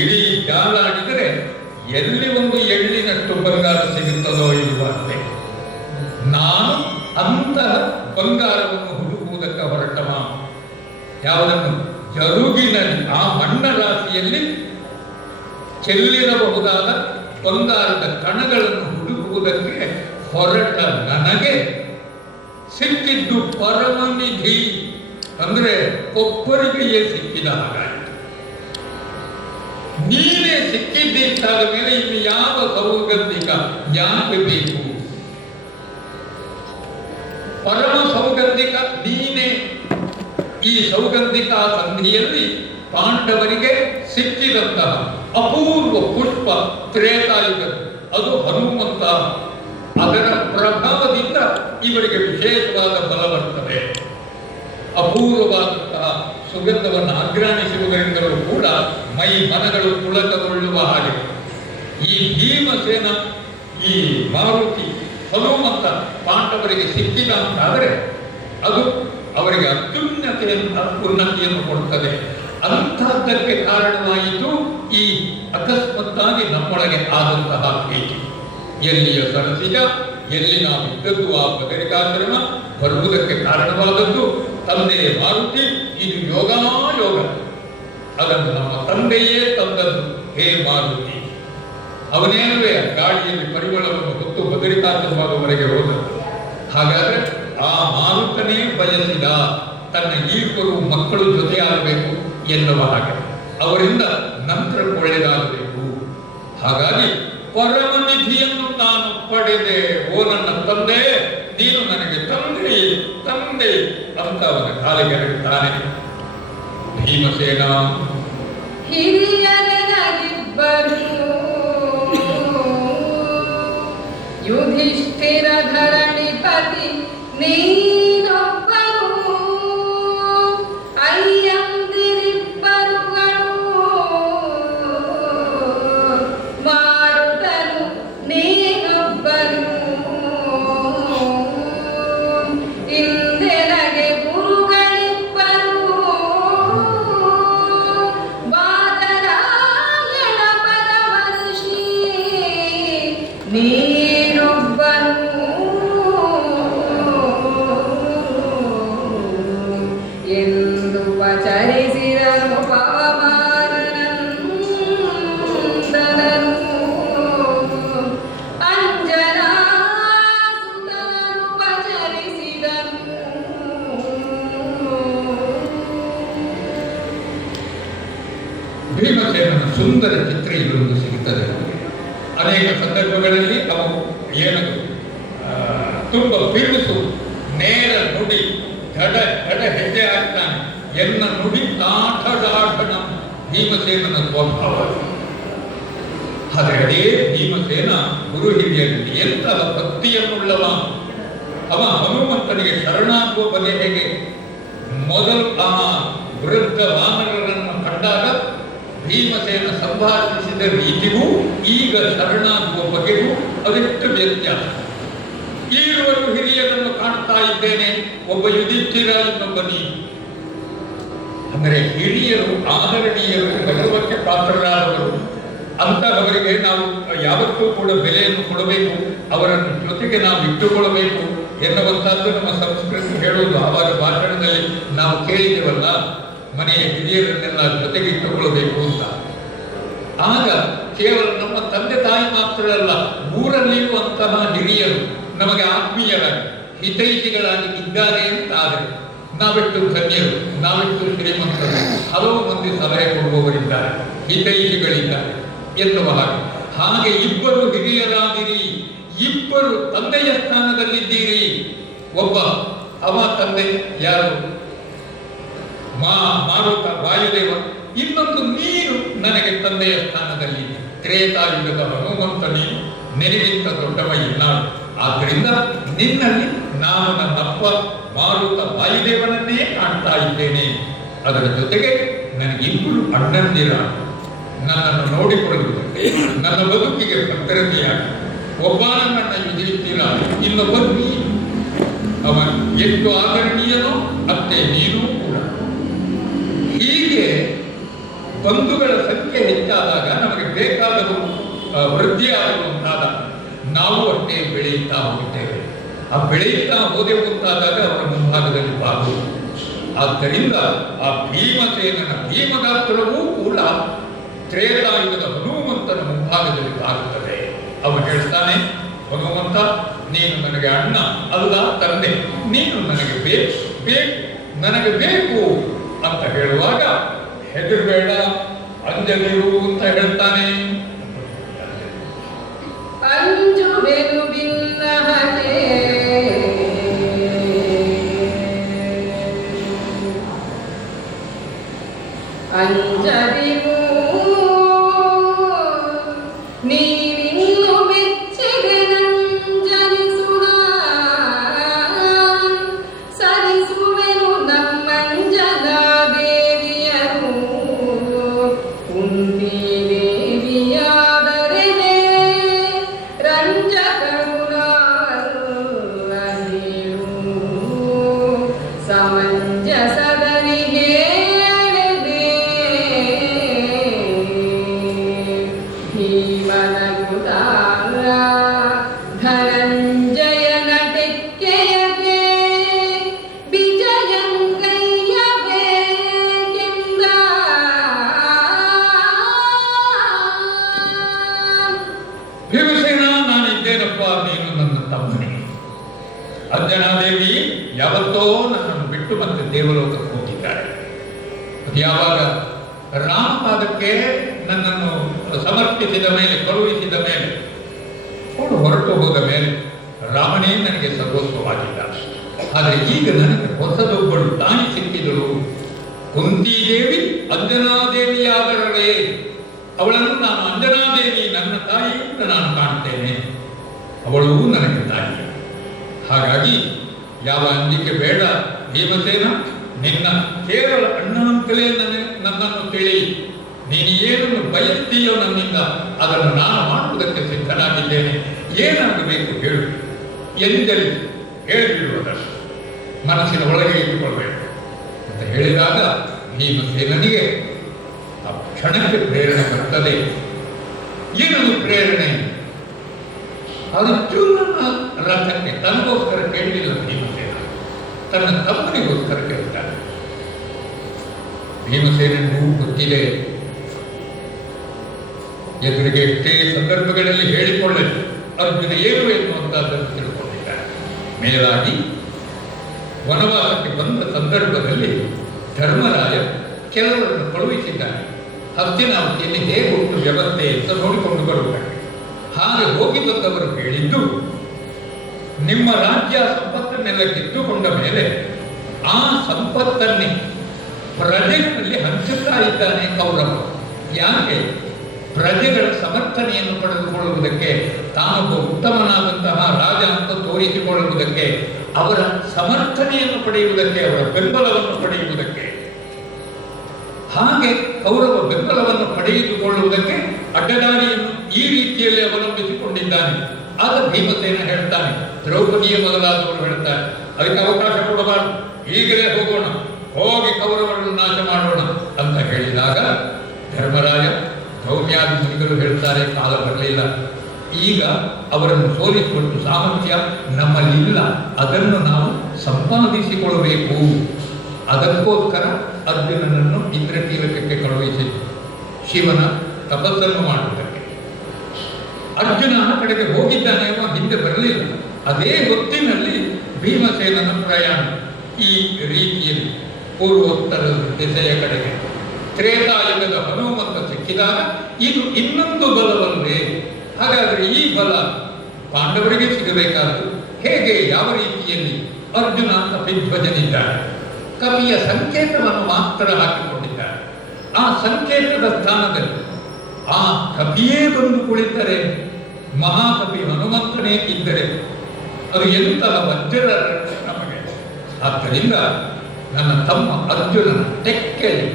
ಇಡೀ ಜಾಲಾಡಿದರೆ ಎಲ್ಲಿ ಒಂದು ಎಳ್ಳಿನಷ್ಟು ಬಂಗಾರ ಸಿಗುತ್ತದೋ ಇಲ್ವಂತೆ. ನಾನು ಅಂತಹ ಬಂಗಾರವನ್ನು ಹುಡುಕುವುದಕ್ಕೆ ಹೊರಟವ. ಯಾವುದನ್ನು? ಜರುಗಿನಲ್ಲಿ ಆ ಮಣ್ಣ ರಾಶಿಯಲ್ಲಿ ಚೆಲ್ಲಿರಬಹುದಾದ ಬಂಗಾರದ ಕಣಗಳನ್ನು ಹುಡುಕುವುದಕ್ಕೆ ಹೊರಟ ನನಗೆ ಸಿಕ್ಕಿದ್ದು ಪರಮನಿಧಿ. ಅಂದ್ರೆ ಒಬ್ಬರಿಗೆಯೇ ಸಿಕ್ಕಿದ ಹಾಗಾಯಿತು. ನೀನೇ ಸಿಕ್ಕಿದ್ದಾದ ಮೇಲೆ ಇನ್ನು ಯಾವ ಸೌಗಂಧಿಕ ಯಾಕೆ ಬೇಕು? ಪರಮ ಸೌಗಂಧಿಕ ನೀನೇ. ಈ ಸೌಗಂಧಿಕ ಸಂಧಿಯಲ್ಲಿ ಪಾಂಡವರಿಗೆ ಸಿಕ್ಕಿದಂತಹ ಅಪೂರ್ವ ಪುಷ್ಪ ತ್ರೇತಾಯುಗ, ಅದು ಹನುಮಂತ. ಅದರ ಪ್ರಭಾವದಿಂದ ಇವರಿಗೆ ವಿಶೇಷವಾದ ಬಲ ಬರ್ತದೆ. ಅಪೂರ್ವವಾದಂತಹ ಸುಗಂಧವನ್ನು ಆಘ್ರಾಣಿಸುವುದರಿಂದಲೂ ಕೂಡ ಮೈ ಮನಗಳು ಪುಳಕಗೊಳ್ಳುವ ಹಾಗೆ ಈ ಭೀಮಸೇನ, ಈ ಮಾರುತಿ, ಹನುಮಂತ ಪಾಂಡವರಿಗೆ ಸಿಕ್ಕಿದ ಅಂತಾದರೆ ಅದು ಅವರಿಗೆ ಉನ್ನತಿಯನ್ನು ಕೊಡುತ್ತದೆ. ಅಂಥದ್ದಕ್ಕೆ ಕಾರಣವಾಯಿತು ಈ ಅಕಸ್ಮಾತ್ತಾಗಿ ನಮ್ಮೊಳಗೆ ಆದಂತಹ ಭೇಟಿ. ಎಲ್ಲಿಯ ಸರಸಿಜ, ಎಲ್ಲಿ ನಾವು ಇದ್ದದ್ದು ಆ ಬದರಿಕಾಶ್ರಮ ಬರುವುದಕ್ಕೆ ಕಾರಣವಾದದ್ದು ತಂದೆ ಮಾರುತಿ. ಇದು ಯೋಗಾಯೋಗ. ಅದನ್ನು ನಮ್ಮ ತಂದೆಯೇ ತಂದದ್ದು. ಹೇ ಮಾರುತಿ, ಅವನೇನುವೆ ಗಾಳಿಯಲ್ಲಿ ಪರಿಮಳವನ್ನು ಹೊತ್ತು ಬದರಿಕಾಶ್ರಮದವರೆಗೆ ಹೋದದ್ದು. ಹಾಗಾದ್ರೆ ಆ ಮಾರುತನೇ ಬಯಸಿದ ತನ್ನ ಈರ್ವರು ಮಕ್ಕಳು ಜೊತೆಯಾಗಬೇಕು ಎನ್ನುವ ಹಾಗೆ, ಅವರಿಂದ ನಂತರ ಒಳ್ಳೆಯದಾಗಬೇಕು. ಹಾಗಾಗಿ ಪರಮನಿಧಿಯನ್ನು ನಾನು ಪಡೆದೆ. ಓ ನನ್ನ ತಂದೆ, ನೀನು ನನಗೆ ತಂದೆ ತಂದೆ ಅಂತ ಅವನ ಕಾಲಿಗೆ ಎರಡುತ್ತಾನೆ. ಭೀಮಸೇನ ಹಿರಿಯರೆನಗಿಬ್ಬರು ಯುಧಿಷ್ಠಿರ ಧರಣಿಪತಿ ನೀನೊಬ್ಬರು, ಅಯ್ಯಂದಿರಿಬ್ಬರುಗಳು ಮಾರುತನು ನೀನೊಬ್ಬರು. ಇಂದೆನಗೆ ಗುರುಗಳಿಬ್ಬರು ಬಾದರಾಯಣ ಪರಮರ್ಷಿ ನೀನೊಬ್ಬನು. ಎಂದು ಪಚರಿಸಿದನು ಪವಮಾನನಂದನನು, ಅಂಜನಾಸುತನನು ಪಚರಿಸಿದನು. ಭೀಮಸೇನನ ಸುಂದರ ಚಿತ್ರ ಇಲ್ಲೊಂದು ಸಿಗುತ್ತದೆ. ಅನೇಕ ಸಂದರ್ಭಗಳಲ್ಲಿ ಅವು ಏನು ತುಂಬ ಬಿರುಸು, ನೇರ ನುಡಿ, ದಡ ಹೆಜ್ಜೆ ಹಾಕ್ತಾನೆ. ಎನ್ನ ನುಡಿ ದಾಠ ಭೀಮಸೇನನ ಸ್ವಭಾವ. ಆದರೆ ಅದೇ ಭೀಮಸೇನ ಗುರು ಹಿರಿಯರಲ್ಲಿ ಎಂತಹ ಭಕ್ತಿಯನ್ನುಳ್ಳವ. ಅವ ಹನುಮಂತನಿಗೆ ಶರಣಾಗುವ ಬಗೆ ಹೇಗೆ? ಮೊದಲು ಆ ವೃದ್ಧ ವಾನರರನ್ನು ಕಂಡಾಗ ಭೀಮಸೇನ ಸಂಭಾಷಿಸಿದ ರೀತಿಗೂ ಈಗ ಶರಣಾಗುವ ಬಗೆಗೂ ಅದೆಷ್ಟು ವ್ಯತ್ಯಾಸ. ಈರುವರು ಹಿರಿಯರನ್ನು ಕಾಣ್ತಾ ಇದ್ದೇನೆ, ಒಬ್ಬ ಯುಧಿಷ್ಠಿರ, ಇನ್ನೊಬ್ಬ ನೀನು. ಅಂದರೆ ಹಿರಿಯರು ಆದರಣೀಯರು, ಗೌರವಕ್ಕೆ ಪಾತ್ರರಾದವರು, ಅಂತಹವರಿಗೆ ನಾವು ಯಾವತ್ತೂ ಕೂಡ ಬೆಲೆಯನ್ನು ಕೊಡಬೇಕು, ಅವರನ್ನು ಜೊತೆಗೆ ನಾವು ಇಟ್ಟುಕೊಳ್ಳಬೇಕು ಎನ್ನುವಂಥದ್ದು ನಮ್ಮ ಸಂಸ್ಕೃತಿ ಹೇಳುವುದು. ಆವಾಗ ಭಾಷಣದಲ್ಲಿ ನಾವು ಕೇಳಿದ್ದೇವಲ್ಲ, ಮನೆಯ ಹಿರಿಯರನ್ನೆಲ್ಲ ಜೊತೆಗೆ ಇಟ್ಟುಕೊಳ್ಳಬೇಕು ಅಂತ. ಆಗ ಕೇವಲ ನಮ್ಮ ತಂದೆ ತಾಯಿ ಮಾತ್ರ ಅಲ್ಲ, ಊರಲ್ಲಿರುವಂತಹ ಹಿರಿಯರು ನಮಗೆ ಆತ್ಮೀಯರಾಗಿ ಹಿತೈಷಿಗಳಾಗಿ ಇದ್ದಾರೆ ಅಂತ ಆದರೆ ನಾವೆಷ್ಟು ಧನ್ಯರು, ನಾವೆಷ್ಟು ಶ್ರೀಮಂತರು. ಹಲವು ಮಂದಿ ಸಲಹೆ ಕೊಡುವವರಿದ್ದಾರೆ, ಹಿತೈಷಿಗಳಿದ್ದಾರೆ ಎನ್ನುವ ಹಾಗೆ ಇಬ್ಬರು ಹಿರಿಯರಾದಿರಿ, ಇಬ್ಬರು ತಂದೆಯ ಸ್ಥಾನದಲ್ಲಿದ್ದೀರಿ. ಒಬ್ಬ ಅವ ತಂದೆ ಯಾರು? ಮಾರುತ ವಾಯುದೇವ. ಇನ್ನೊಂದು ನೀನು ನನಗೆ ತಂದೆಯ ಸ್ಥಾನದಲ್ಲಿ. ತ್ರೇತಾಯುಗದ ಹನುಮಂತ ನೀನು, ನಿನಗಿಂತ ದೊಡ್ಡವ ಇನ್ನಾಳು. ಆದ್ದರಿಂದ ನಿನ್ನಲ್ಲಿ ನಾನು ನನ್ನಪ್ಪ ಮಾರುತ ವಾಯುದೇವನನ್ನೇ ಕಾಣ್ತಾ ಇದ್ದೇನೆ. ಅದರ ಜೊತೆಗೆ ನನಗಿಬ್ಬರು ಅಣ್ಣಂದಿರ, ನನ್ನನ್ನು ನೋಡಿಕೊಳ್ಳುವುದಕ್ಕೆ, ನನ್ನ ಬದುಕಿಗೆ ಭದ್ರತೆಯಾಗಿ. ಒಬ್ಬ ನನ್ನ ಯುಧಿಷ್ಠಿರ, ಇನ್ನೊಬ್ಬ ನೀನು. ಅವ ಎಷ್ಟು ಆದರಣೀಯನೋ ಅಷ್ಟೇ ನೀನು ಕೂಡ. ಹೀಗೆ ಬಂಧುಗಳ ಸಂಖ್ಯೆ ಹೆಚ್ಚಾದಾಗ ನಮಗೆ ಬೇಕಾದವು ವೃದ್ಧಿಯಾಗುವಂತಾದ ನಾವು ಅಷ್ಟೇ ಬೆಳೆಯುತ್ತಾ ಹೋಗುತ್ತೇವೆ. ಆ ಬೆಳೆಯುತ್ತಾ ಹೋದೆ ಮುಂತಾದಾಗ ಅವರ ಮುಂಭಾಗದಲ್ಲಿ ಬಾಗುವುದು. ಆದ್ದರಿಂದ ಆ ಭೀಮಸೇನನ ಭೀಮಗಾತ್ರವೂ ಕೂಡ ತ್ರೇತಾಯುಗದ ಹನುಮಂತನ ಮುಂಭಾಗದಲ್ಲಿ ಬಾಗುತ್ತದೆ. ಅವನು ಹೇಳ್ತಾನೆ, ಹನುಮಂತ ನೀನು ನನಗೆ ಅಣ್ಣ ಅಲ್ಲ ತಂದೆ, ನೀನು ನನಗೆ ಬೇಕು ನನಗೆ ಬೇಕು ಅಂತ ಹೇಳುವಾಗ ಹೆದರಬೇಡ, ಅಂಜಲಿರು ಅಂತ ಹೇಳ್ತಾನೆ. ಅಂಜುವೆನು ಬಿನ್ನಹತೆ ಅಂಜರಿವು ನೀವಿನ್ನು ಮೆಚ್ಚಿಗೆ ನಂಜನಿಸುಣ ಸರಿಸುವೆನು ನಮ್ಮಂಜನ ದೇವಿಯರು ಕುಂತಿ ದೇವಿಯಾದರೆ ಸಮಂಜಸದಲ್ಲಿ ಹೇಳಿದೆ ಭೀಮನಗುದ ಧನಂಜಯನ ಟೆಕ್ಕೆಯಗೆ ವಿಜಯಂಗಯ್ಯ ಬೇಕೆಂದ ಭೀಮಸೇನ, ನಾನಿದ್ದೇನಪ್ಪ, ನೀನು ನನ್ನ ತಮ್ಮನೇ. ಅಂಜನಾದೇವಿ ಯಾವತ್ತೋ ನನ್ನನ್ನು ಬಿಟ್ಟು ಮತ್ತೆ ದೇವಲೋಕಕ್ಕೆ ಹೋಗಿದ್ದಾರೆ. ಯಾವಾಗ ರಾಮಪಾದಕ್ಕೆ ನನ್ನನ್ನು ಸಮರ್ಪಿಸಿದ ಮೇಲೆ, ಕಳುಹಿಸಿದ ಮೇಲೆ, ಅವಳು ಹೊರಟು ಹೋದ ಮೇಲೆ ರಾಮನೇ ನನಗೆ ಸರ್ವಸ್ವವಾಗಿಲ್ಲ. ಆದರೆ ಈಗ ನನಗೆ ಹೊಸದೊಬ್ಬಳು ತಾಯಿ ಸಿಕ್ಕಿದಳು. ಕುಂತಿದೇವಿ ಅಂಜನಾದೇವಿಯಾದರಳೆ. ಅವಳನ್ನು ನಾನು ಅಂಜನಾದೇವಿ ನನ್ನ ತಾಯಿ ಅಂತ ನಾನು ಕಾಣ್ತೇನೆ. ಅವಳು ನನಗೆ ತಾಯಿ. ಹಾಗಾಗಿ ಯಾವ ಅಂಜಿಕೆ ಬೇಡ ಭೀಮಸೇನ, ನಿನ್ನ ಕೇವಲ ಅಣ್ಣ ಅಂತಲೇ ನನ್ನನ್ನು ತಿಳಿ. ನೀನು ಏನನ್ನು ಬಯಸ್ತೀಯೋ ನನ್ನಿಂದ ಅದನ್ನು ನಾನು ಮಾಡುವುದಕ್ಕೆ ಸಿದ್ಧನಾಗಿದ್ದೇನೆ. ಏನಾಗಬೇಕು ಹೇಳು, ಎಂದೆಲ್ಲಿ ಹೇಳಿಬಿಡುವುದಷ್ಟು ಮನಸ್ಸಿನ ಒಳಗೆ ಇಟ್ಟುಕೊಳ್ಬೇಕು ಅಂತ ಹೇಳಿದಾಗ ಭೀಮಸೇನನಿಗೆ ಆ ಕ್ಷಣಕ್ಕೆ ಪ್ರೇರಣೆ ಬರ್ತದೆ. ಏನದು ಪ್ರೇರಣೆ? ಅರ್ಜುನನ ರಥಕ್ಕೆ ತನಗೋಸ್ಕರ ಕೇಳಲಿಲ್ಲ ಭೀಮಸೇನ, ತನ್ನ ತಮ್ಮನಿಗೋಸ್ಕರ ಕೇಳ್ತಾನೆ. ಭೀಮಸೇನಿಗೂ ಗೊತ್ತಿದೆ, ಎದುರಿಗೆ ಎಷ್ಟೇ ಸಂದರ್ಭಗಳಲ್ಲಿ ಹೇಳಿಕೊಳ್ಳಲಿ ಅರ್ಜುನ ಏನು ಎನ್ನುವಂತಹದ್ದನ್ನು ತಿಳ್ಕೊಂಡಿದ್ದಾನೆ. ಮೇಲಾಗಿ ವನವಾಸಕ್ಕೆ ಬಂದ ಸಂದರ್ಭದಲ್ಲಿ ಧರ್ಮರಾಯ ಕೆಲವರನ್ನು ಕಳುಹಿಸಿದ್ದಾನೆ. ಹಸ್ತಿನಾವತಿಯಲ್ಲಿ ಹೇಗೆ ಉಂಟು ವ್ಯವಸ್ಥೆ ಅಂತ ನೋಡಿಕೊಂಡು ಬರುತ್ತಾರೆ. ಹಾಗೆ ಹೋಗಿ ಬಂದವರು ಹೇಳಿದ್ದು, ನಿಮ್ಮ ರಾಜ್ಯ ಸಂಪತ್ತನ್ನೆಲ್ಲ ಕಿತ್ತುಕೊಂಡ ಮೇಲೆ ಆ ಸಂಪತ್ತನ್ನೇ ಪ್ರಜೆಗಳಲ್ಲಿ ಹಂಚುತ್ತಾ ಇದ್ದಾನೆ ಕೌರವ. ಯಾಕೆ? ಪ್ರಜೆಗಳ ಸಮರ್ಥನೆಯನ್ನು ಪಡೆದುಕೊಳ್ಳುವುದಕ್ಕೆ, ತಾನೊಬ್ಬ ಉತ್ತಮನಾದಂತಹ ರಾಜ ಅಂತ ತೋರಿಸಿಕೊಳ್ಳುವುದಕ್ಕೆ, ಅವರ ಸಮರ್ಥನೆಯನ್ನು ಪಡೆಯುವುದಕ್ಕೆ, ಅವರ ಬೆಂಬಲವನ್ನು ಪಡೆಯುವುದಕ್ಕೆ. ಹಾಗೆ ಕೌರವ ಬೆಂಬಲವನ್ನು ಪಡೆದುಕೊಳ್ಳುವುದಕ್ಕೆ ಅಡ್ಡದಾರಿಯನ್ನು ಈ ರೀತಿಯಲ್ಲಿ ಅವಲಂಬಿಸಿಕೊಂಡಿದ್ದಾನೆ. ಆಗ ಭೀಮಸೇನ ಹೇಳ್ತಾನೆ, ದ್ರೌಪದಿಯ ಮೊದಲಾದವರು ಹೇಳ್ತಾರೆ, ಅದಕ್ಕೆ ಅವಕಾಶ ಕೊಡಬಾರದು, ಈಗಲೇ ಹೋಗೋಣ, ಹೋಗಿ ಕೌರವರನ್ನು ನಾಶ ಮಾಡೋಣ ಅಂತ ಹೇಳಿದಾಗ ಧರ್ಮರಾಯ ಧೌಮ್ಯಾದಿ ಮುನಿಗಳು ಹೇಳ್ತಾರೆ, ಕಾಲ ಬರಲಿಲ್ಲ, ಈಗ ಅವರನ್ನು ಸೋಲಿಸಿಕೊಂಡು ಸಾಮರ್ಥ್ಯ ನಮ್ಮಲ್ಲಿಲ್ಲ, ಅದನ್ನು ನಾವು ಸಂಪಾದಿಸಿಕೊಳ್ಳಬೇಕು. ಅದಕ್ಕೋಸ್ಕರ ಅರ್ಜುನನನ್ನು ಇಂದ್ರಕೀಲಕಕ್ಕೆ ಕಳುಹಿಸಿತು, ಶಿವನ ತಪಸ್ಸನ್ನು ಮಾಡುವುದಕ್ಕೆ. ಅರ್ಜುನ ಆ ಕಡೆಗೆ ಹೋಗಿದ್ದಾನೆ, ಅವ ಹಿಂದೆ ಬರಲಿಲ್ಲ. ಅದೇ ಹೊತ್ತಿನಲ್ಲಿ ಭೀಮಸೇನನ ಪ್ರಯಾಣ ಈ ರೀತಿಯಲ್ಲಿ ಪೂರ್ವೋತ್ತರ ದಿಸೆಯ ಕಡೆಗೆ ತ್ರೇತಾಯುಗದ ಹನುಮಂತ ಸಿಕ್ಕಿದಾಗ ಇದು ಇನ್ನೊಂದು ಬಲವಲ್ಲೇ. ಹಾಗಾದರೆ ಈ ಬಲ ಪಾಂಡವರಿಗೆ ಸಿಗಬೇಕಾದ್ದು ಹೇಗೆ, ಯಾವ ರೀತಿಯಲ್ಲಿ? ಅರ್ಜುನ ಕಪಿಧ್ವಜನಿದ್ದಾನೆ, ಕಪಿಯ ಸಂಕೇತವನ್ನು ಮಾತ್ರ ಹಾಕಿಕೊಂಡಿದ್ದಾರೆ. ಆ ಸಂಕೇತದ ಸ್ಥಾನದಲ್ಲಿ ಆ ಕಪಿಯೇ ಬಂದು ಕುಳಿತರೆ, ಮಹಾಕವಿ ಹನುಮಂತನೇ ಇದ್ದರೆ ಅದು ಎಂತಹ ವಜ್ರ ನಮಗೆ. ಆದ್ದರಿಂದ ನನ್ನ ತಮ್ಮ ಅರ್ಜುನನ ತೆಕ್ಕೆಯಲ್ಲಿ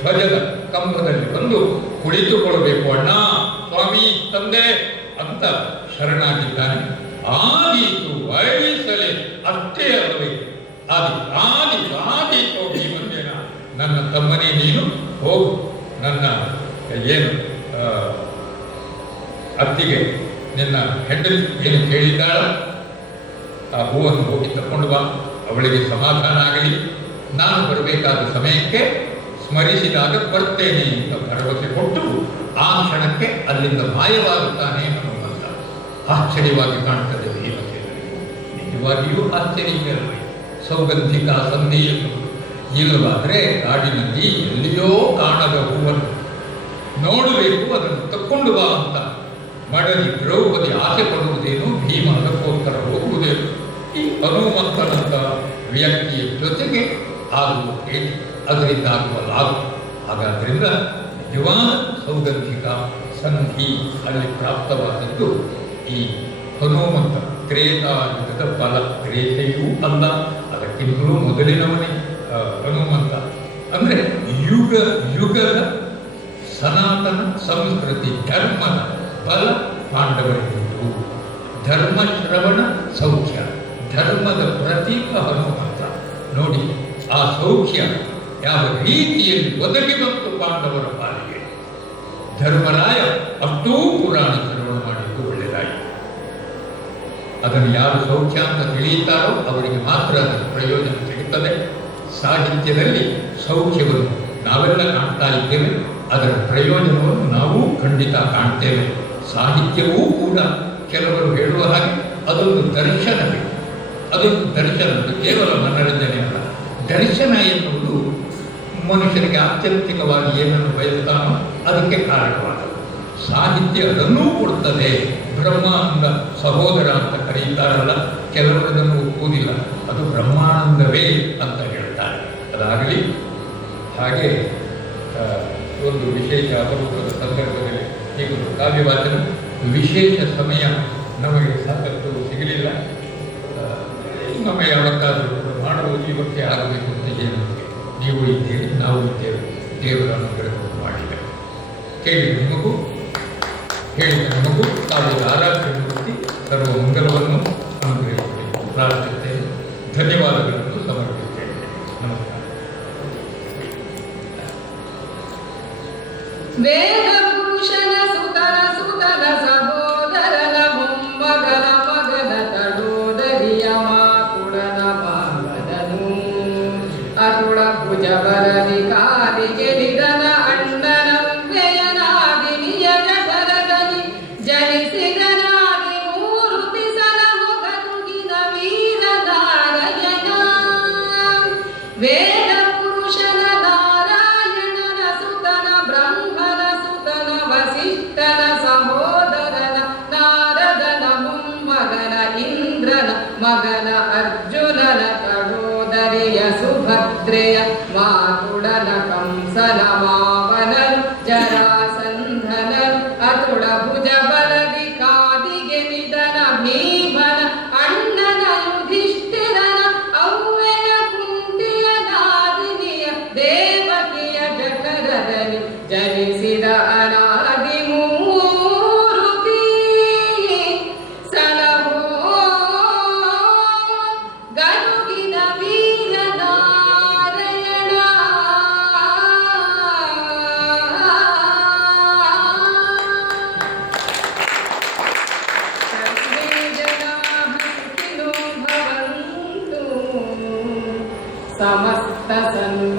ಧ್ವಜದ ಕಂಬದಲ್ಲಿ ಬಂದು ಕುಳಿತುಕೊಳ್ಳಬೇಕು. ಅಣ್ಣ, ಸ್ವಾಮಿ, ತಂದೆ ಅಂತ ಶರಣಾಗಿದ್ದಾನೆ. ಆದೀತು ವಯಸ್ಸಲೆ ಅಷ್ಟೇ ಅಲ್ಲವೇ, ಆದೀತು ಭೀಮಸೇನ, ನನ್ನ ತಮ್ಮನೇ ನೀನು ಹೋಗು, ನನ್ನ ಏನು ಅತ್ತಿಗೆ ನಿನ್ನ ಹೆಂಡತಿ ಏನು ಕೇಳಿದ್ದಾಳ ಆ ಹೂವನ್ನು ಹೋಗಿ ತಕೊಂಡು ಬಾ, ಅವಳಿಗೆ ಸಮಾಧಾನ ಆಗಲಿ, ನಾನು ಬರಬೇಕಾದ ಸಮಯಕ್ಕೆ ಸ್ಮರಿಸಿದಾಗ ಬರ್ತೇನೆ ಅಂತ ಭರವಸೆ ಕೊಟ್ಟು ಆ ಕ್ಷಣಕ್ಕೆ ಅಲ್ಲಿಂದ ಮಾಯವಾಗುತ್ತಾನೆ ಹನುಮಂತ. ಆಶ್ಚರ್ಯವಾಗಿ ಕಾಣ್ತದೆ ಭೀಮಸೇನನಿಗೆ, ನಿಜವಾಗಿಯೂ ಆಶ್ಚರ್ಯವೇ. ಸೌಗಂಧಿಕ ಸಂಧಿ ಎನ್ನುವುದು ಇಲ್ಲವಾದರೆ ಕಾಡಿನಲ್ಲಿ ಎಲ್ಲಿಯೋ ಕಾಣದ ಹೂವನ್ನು ನೋಡಬೇಕು, ಅದನ್ನು ತಕ್ಕೊಂಡು ಬಾ ಅಂತ ಮಡದಿ ದ್ರೌಪದಿ ಆಸೆ ಪಡುವುದೇನು, ಭೀಮ ಅದಕ್ಕೋಸ್ಕರ ಹೋಗುವುದೇನು. ಈ ಹನುಮಂತನಂತ ವ್ಯಕ್ತಿಯ ಜೊತೆಗೆ ಆಗುವ ಭೇಟಿ, ಅದರಿಂದ ಆಗುವ ಲಾಭ. ಹಾಗಾದ್ರಿಂದ ನಿಜವಾದ ಸೌಗಂಧಿಕ ಸಂಧಿ ಅಲ್ಲಿ ಪ್ರಾಪ್ತವಾದದ್ದು ಈ ಹನುಮಂತ. ತ್ರೇತಾಯುಗದ ಬಲ, ತ್ರೇತೆಯೂ ಅಲ್ಲ, ಅದಕ್ಕಿಂತಲೂ ಮೊದಲಿನವನೇ ಹನುಮಂತ. ಅಂದರೆ ಯುಗದ ಸನಾತನ ಸಂಸ್ಕೃತಿ ಧರ್ಮದ ಬಲ ಪಾಂಡವರಿಗಿತ್ತು. ಧರ್ಮ ಶ್ರವಣ ಸೌಖ್ಯ, ಧರ್ಮದ ಪ್ರತೀಕ ಹನುಮಂತ. ನೋಡಿ ಆ ಸೌಖ್ಯ ಯಾವ ರೀತಿಯಲ್ಲಿ ಒದಗಿ ಬಂತು ಪಾಂಡವರ ಪಾಲಿಗೆ. ಧರ್ಮರಾಯ ಅಷ್ಟೂ ಪುರಾಣ ಶ್ರವಣ ಮಾಡಿದ್ದು ಒಳ್ಳೆಯದಾಯಿತು. ಅದನ್ನು ಯಾರು ಸೌಖ್ಯ ಅಂತ ತಿಳಿಯುತ್ತಾರೋ ಅವರಿಗೆ ಮಾತ್ರ ಅದರ ಪ್ರಯೋಜನ ಸಿಗುತ್ತದೆ. ಸಾಹಿತ್ಯದಲ್ಲಿ ಸೌಖ್ಯವನ್ನು ನಾವೆಲ್ಲ ಕಾಣ್ತಾ ಇದ್ದೇವೆ, ಅದರ ಪ್ರಯೋಜನವನ್ನು ನಾವು ಖಂಡಿತ ಕಾಣ್ತೇವೆ. ಸಾಹಿತ್ಯವೂ ಕೂಡ ಕೆಲವರು ಹೇಳುವ ಹಾಗೆ ಅದೊಂದು ದರ್ಶನವೇ. ಅದೊಂದು ದರ್ಶನ, ಕೇವಲ ಮನರಂಜನೆ ಅಲ್ಲ. ದರ್ಶನ ಎನ್ನುವುದು ಮನುಷ್ಯನಿಗೆ ಆತ್ಯಂತಿಕವಾಗಿ ಏನನ್ನು ಬಯಸ್ತಾನೋ ಅದಕ್ಕೆ ಕಾರಣವಾದದ್ದು. ಸಾಹಿತ್ಯ ಅದನ್ನೂ ಕೊಡುತ್ತದೆ. ಬ್ರಹ್ಮಾನಂದ ಸಹೋದರ ಅಂತ ಕರೆಯುತ್ತಾರಲ್ಲ, ಕೆಲವರು ಅದನ್ನು ಒಪ್ಪುವುದಿಲ್ಲ, ಅದು ಬ್ರಹ್ಮಾನಂದವೇ ಅಂತ ಹೇಳ್ತಾರೆ. ಅದಾಗಲಿ. ಹಾಗೆ ಒಂದು ವಿಶೇಷ ಅಪರೂಪದ ಸಂದರ್ಭದಲ್ಲಿ ಈಗ ಕಾವ್ಯವಾಚನ ವಿಶೇಷ ಸಮಯ ನಮಗೆ ಸಾಕಷ್ಟು ಸಿಗಲಿಲ್ಲ. ಇನ್ನೊಮ್ಮೆ ಯಾವತ್ತಾದರೂ ಮಾಡುವುದು ಇವತ್ತೇ ಆಗಬೇಕು ಅಂತ ಏನು, ನೀವು ಇದ್ದೇವೆ, ನಾವು ಇದ್ದೇವೆ, ದೇವರ ಅನುಗ್ರಹ ಮಾಡಿದೆ. ಕೇಳಿದ ನಿಮಗೂ ಹೇಳಿದ ನಮಗೂ ಕಾವ್ಯದ ಆರಾಧನೆ ಮೂರ್ತಿ ಸರ್ವ ಮಂಗಲವನ್ನು ಅನುಗ್ರಹಿಸಬೇಕು ಪ್ರಾರ್ಥಿಸುತ್ತೇನೆ. ಧನ್ಯವಾದಗಳನ್ನು ಸಮರ್ಪಿಸುತ್ತೇನೆ. ನಮಸ್ಕಾರ. ವೇದ ಪುರುಷನ ಸುತನ ಸಹೋದರನ ಮೊಮ್ಮಗನ ಮಗನ ತಡೋದರಿಯ ಮಾತುಡನ ಭಾಗದನು ಅಟುಳ ಭುಜಬರದಿ ಕಾಲಿಗೆ ನಿಧನ ಅಣ್ಣನ ವ್ಯಯನಾದಿನಿಯ ಜಠರದಲ್ಲಿ ಜನಿಸಿದನಾಗಿ ಮೂರುತಿ ಸಲ ಹೊಗನುಗಿನ ವೀರ ನಾರಾಯಣ. ವೇದ ಪುರುಷನ ನಾರಾಯಣನ ಸುತನ ಬ್ರಹ್ಮನ ಸುತನ ವಸಿಷ್ಠನ ಸಹೋದರನ ನಾರದನ ಮೊಮ್ಮಗನ ಇಂದ್ರನ ಮಗನ ಅರ್ಜುನನ ತಡೋದರಿಯ ಸುಭದ್ರೆಯ ಮಾತುಡನ ಕಂಸನ ಮಾವನನು ಜರಾಸಂಧನನು ಅತುಳ ಭುಜ ಬಲದಿ ಕಾದಿಗೆ ನಿಧನ ಭೀಮನ ಅಣ್ಣನ ಯುಧಿಷ್ಠಿರನ ಅವ್ವೆಯ ಕುಂತಿಯ ನಾದಿನಿಯ ದೇವಕಿಯ ಭುವನದಲ್ಲಿ ಜನಿಸಿದ ಅನಾದಿ ಮೂರುತಿ ಸಲಹೋ ಗರುಗಿನ ವೀರ ನಾರಾಯಣ ಸರ್ವೇ ಜನಾಃ ಸುಖಿನೋ ಭವಂತು ಸಮಸ್ತ ಸನ್ಮ